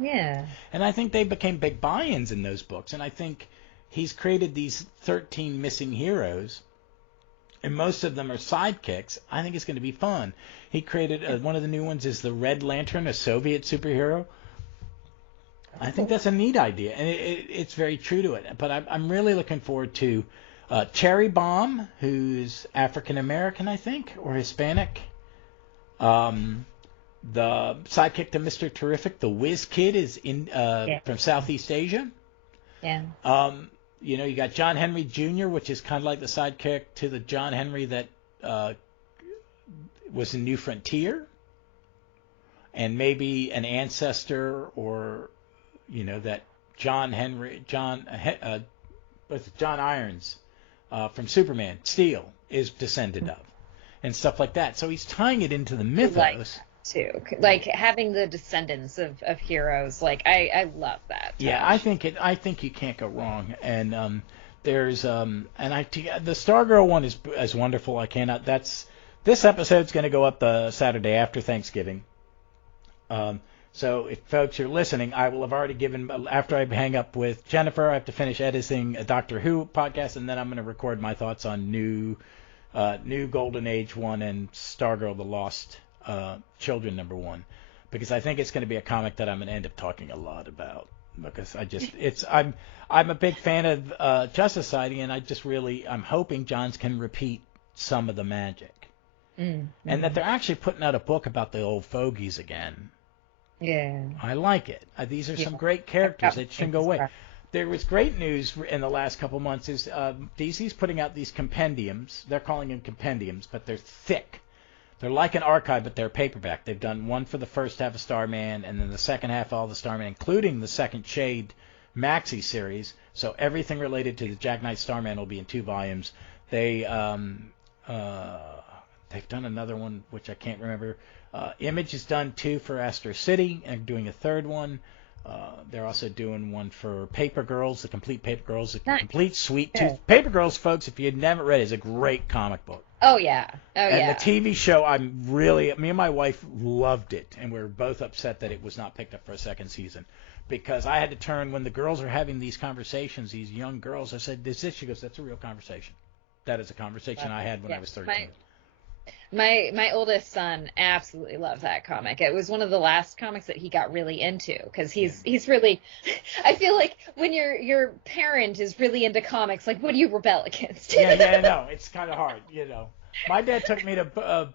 Yeah. And I think they became big buy-ins in those books. And I think he's created these 13 missing heroes, and most of them are sidekicks. I think it's going to be fun. He created one of the new ones is the Red Lantern, a Soviet superhero. I think that's a neat idea, and it's very true to it. But I'm really looking forward to Cherry Bomb, who's African American, I think, or Hispanic. The sidekick to Mr. Terrific, the Whiz Kid, is from Southeast Asia. Yeah. You got John Henry Jr., which is kind of like the sidekick to the John Henry that was in New Frontier, and maybe an ancestor, or that John Irons from Superman, Steel, is descended of, and stuff like that. So he's tying it into the mythos. Too, like having the descendants of heroes, like I love that. Yeah, I think you can't go wrong. And there's the Stargirl one is wonderful. This episode's going to go up the Saturday after Thanksgiving. So if folks are listening, I will have already given, after I hang up with Jennifer, I have to finish editing a Doctor Who podcast, and then I'm going to record my thoughts on new Golden Age 1 and Stargirl: The Lost Children #1, because I think it's going to be a comic that I'm going to end up talking a lot about, because I'm a big fan of Justice Society, and I'm hoping Johns can repeat some of the magic, and that they're actually putting out a book about the old fogies again. Yeah, I like it. These are some great characters that shouldn't go away. There was great news in the last couple months is DC's putting out these compendiums. They're calling them compendiums, but they're thick. They're like an archive, but they're paperback. They've done one for the first half of Starman, and then the second half all the Starman, including the second Shade Maxi series. So everything related to the Jack Knight Starman will be in 2 volumes. They've done another one, which I can't remember. Image has done 2 for Astro City, and doing a 3rd one. They're also doing one for Paper Girls, the complete Paper Girls, the complete Sweet Tooth. Paper Girls, folks, if you'd never read it, is a great comic book. Oh, yeah. And the TV show, me and my wife loved it, and we were both upset that it was not picked up for a 2nd season, because I had to turn, when the girls are having these conversations, these young girls, I said, "This?" She goes, "That's a real conversation. That is a conversation I had when I was 13. My oldest son absolutely loved that comic. It was one of the last comics that he got really into, because he's really, I feel like when your parent is really into comics, like, what do you rebel against? Yeah, no, it's kind of hard, My dad took me to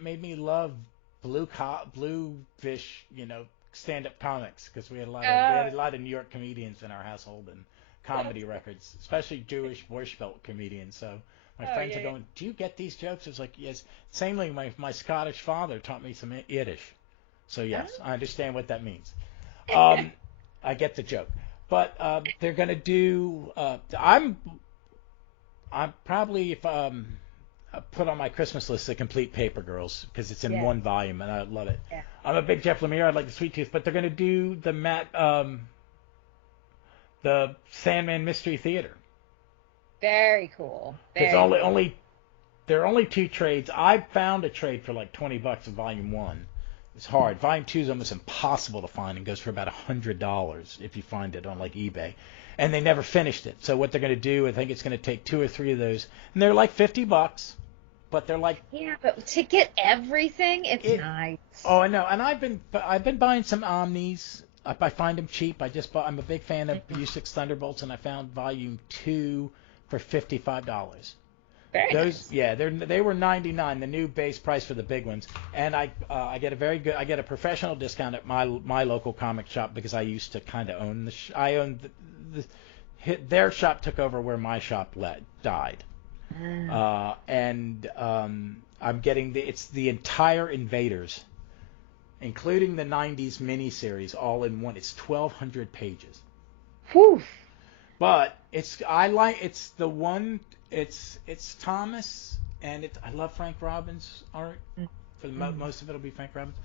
made me love Bluefish, stand-up comics, because we had a lot of New York comedians in our household, and comedy records, especially Jewish Borscht Belt comedians. So my friends are going, "Do you get these jokes?" It's like, yes. Samely, my Scottish father taught me some Yiddish, so yes, I understand what that means. I get the joke, but they're going to do. I'm probably, if I put on my Christmas list, the complete Paper Girls, because it's in 1 volume and I love it. Yeah. I'm a big Jeff Lemire. I like the Sweet Tooth, but they're going to do the Sandman Mystery Theater. Very cool. There are only 2 trades. I found a trade for like $20 in Volume 1. It's hard. Volume 2 is almost impossible to find and goes for about $100 if you find it on like eBay. And they never finished it. So what they're going to do, I think it's going to take 2 or 3 of those, and they're like $50, but they're like, but to get everything, it's nice. Oh, I know. And I've been buying some Omnis. I find them cheap. I'm a big fan of U6 Thunderbolts, and I found Volume 2 for $55. Very nice. Yeah, they were $99, the new base price for the big ones, and I get a professional discount at my local comic shop, because I used to kind of own their shop took over where my shop died, and I'm getting it's the entire Invaders, including the 90s miniseries, all in one. It's 1,200 pages. Whew. But it's Thomas, and I love Frank Robbins' art. For most of it will be Frank Robbins.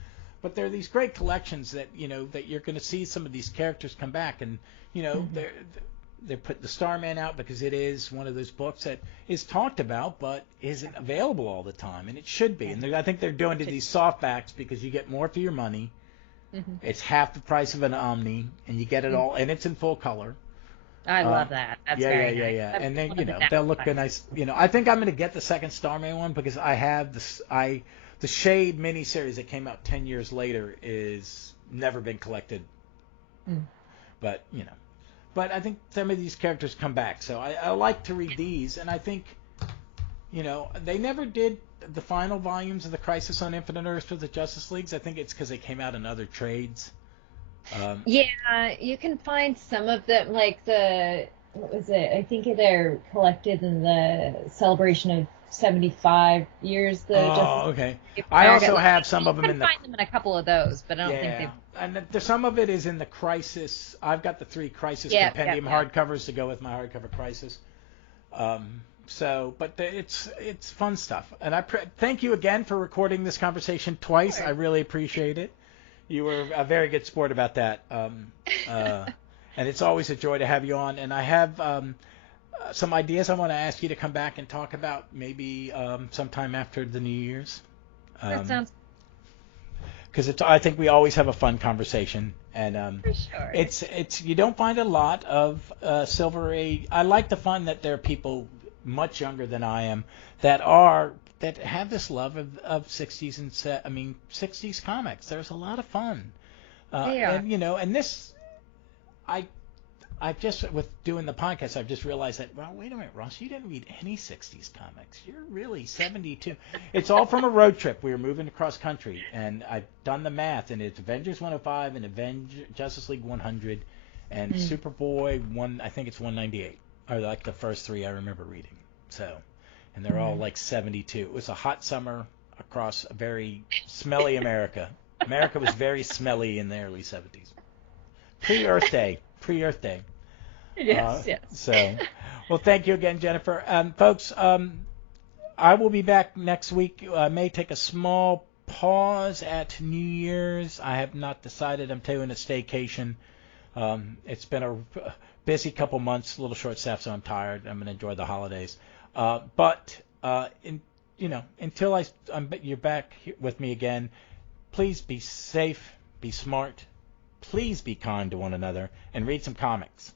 But there are these great collections that that you're going to see some of these characters come back, and they're putting the Starman out because it is one of those books that is talked about but isn't available all the time, and it should be. And I think they're doing these softbacks because you get more for your money. It's half the price of an Omni, and you get it all, and it's in full color. I love that. That's very nice. Yeah. And then they'll look nice. I think I'm going to get the second Starman one because I have the Shade miniseries that came out 10 years later is never been collected. But I think some of these characters come back, so I like to read these, and I think they never did the final volumes of the Crisis on Infinite Earths for the Justice Leagues. I think it's because they came out in other trades. Yeah, you can find some of them, like what was it? I think they're collected in the celebration of 75 years, the Justice Oh, okay. League I expired. also Like, have some you of them can in the find them in a couple of those, but I don't think yeah, they've. and some of it is in the Crisis. I've got the 3 Crisis Yeah, yeah, compendium yeah. hardcovers to go with my hardcover Crisis. But it's fun stuff, and thank you again for recording this conversation twice. I Sure. really appreciate it. You were a very good sport about that, and it's always a joy to have you on. And I have some ideas I want to ask you to come back and talk about maybe sometime after the New Year's. That sounds Because I think we always have a fun conversation, and for sure. it's you don't find a lot of Silver Age. I like to find that there are people much younger than I am that have this love of 60s and 60s comics. There's a lot of fun, They are. and this I just, with doing the podcast, I've just realized that, well, wait a minute, Ross, you didn't read any 60s comics. You're really 72. It's all from a road trip. We were moving across country, and I've done the math, and it's Avengers 105 and Justice League 100 and Superboy 1, I think it's 198, are like the first 3 I remember reading. So, and they're all like 72. It was a hot summer across a very smelly America. America was very smelly in the early 70s. Pre-Earth Day. Pre-Earth Day. Yes, yes. Well, thank you again, Jennifer. Folks, I will be back next week. I may take a small pause at New Year's. I have not decided. I'm taking a staycation. It's been a busy couple months, a little short staffed, so I'm tired. I'm going to enjoy the holidays. Until you're back with me again, please be safe, be smart. Please be kind to one another and read some comics.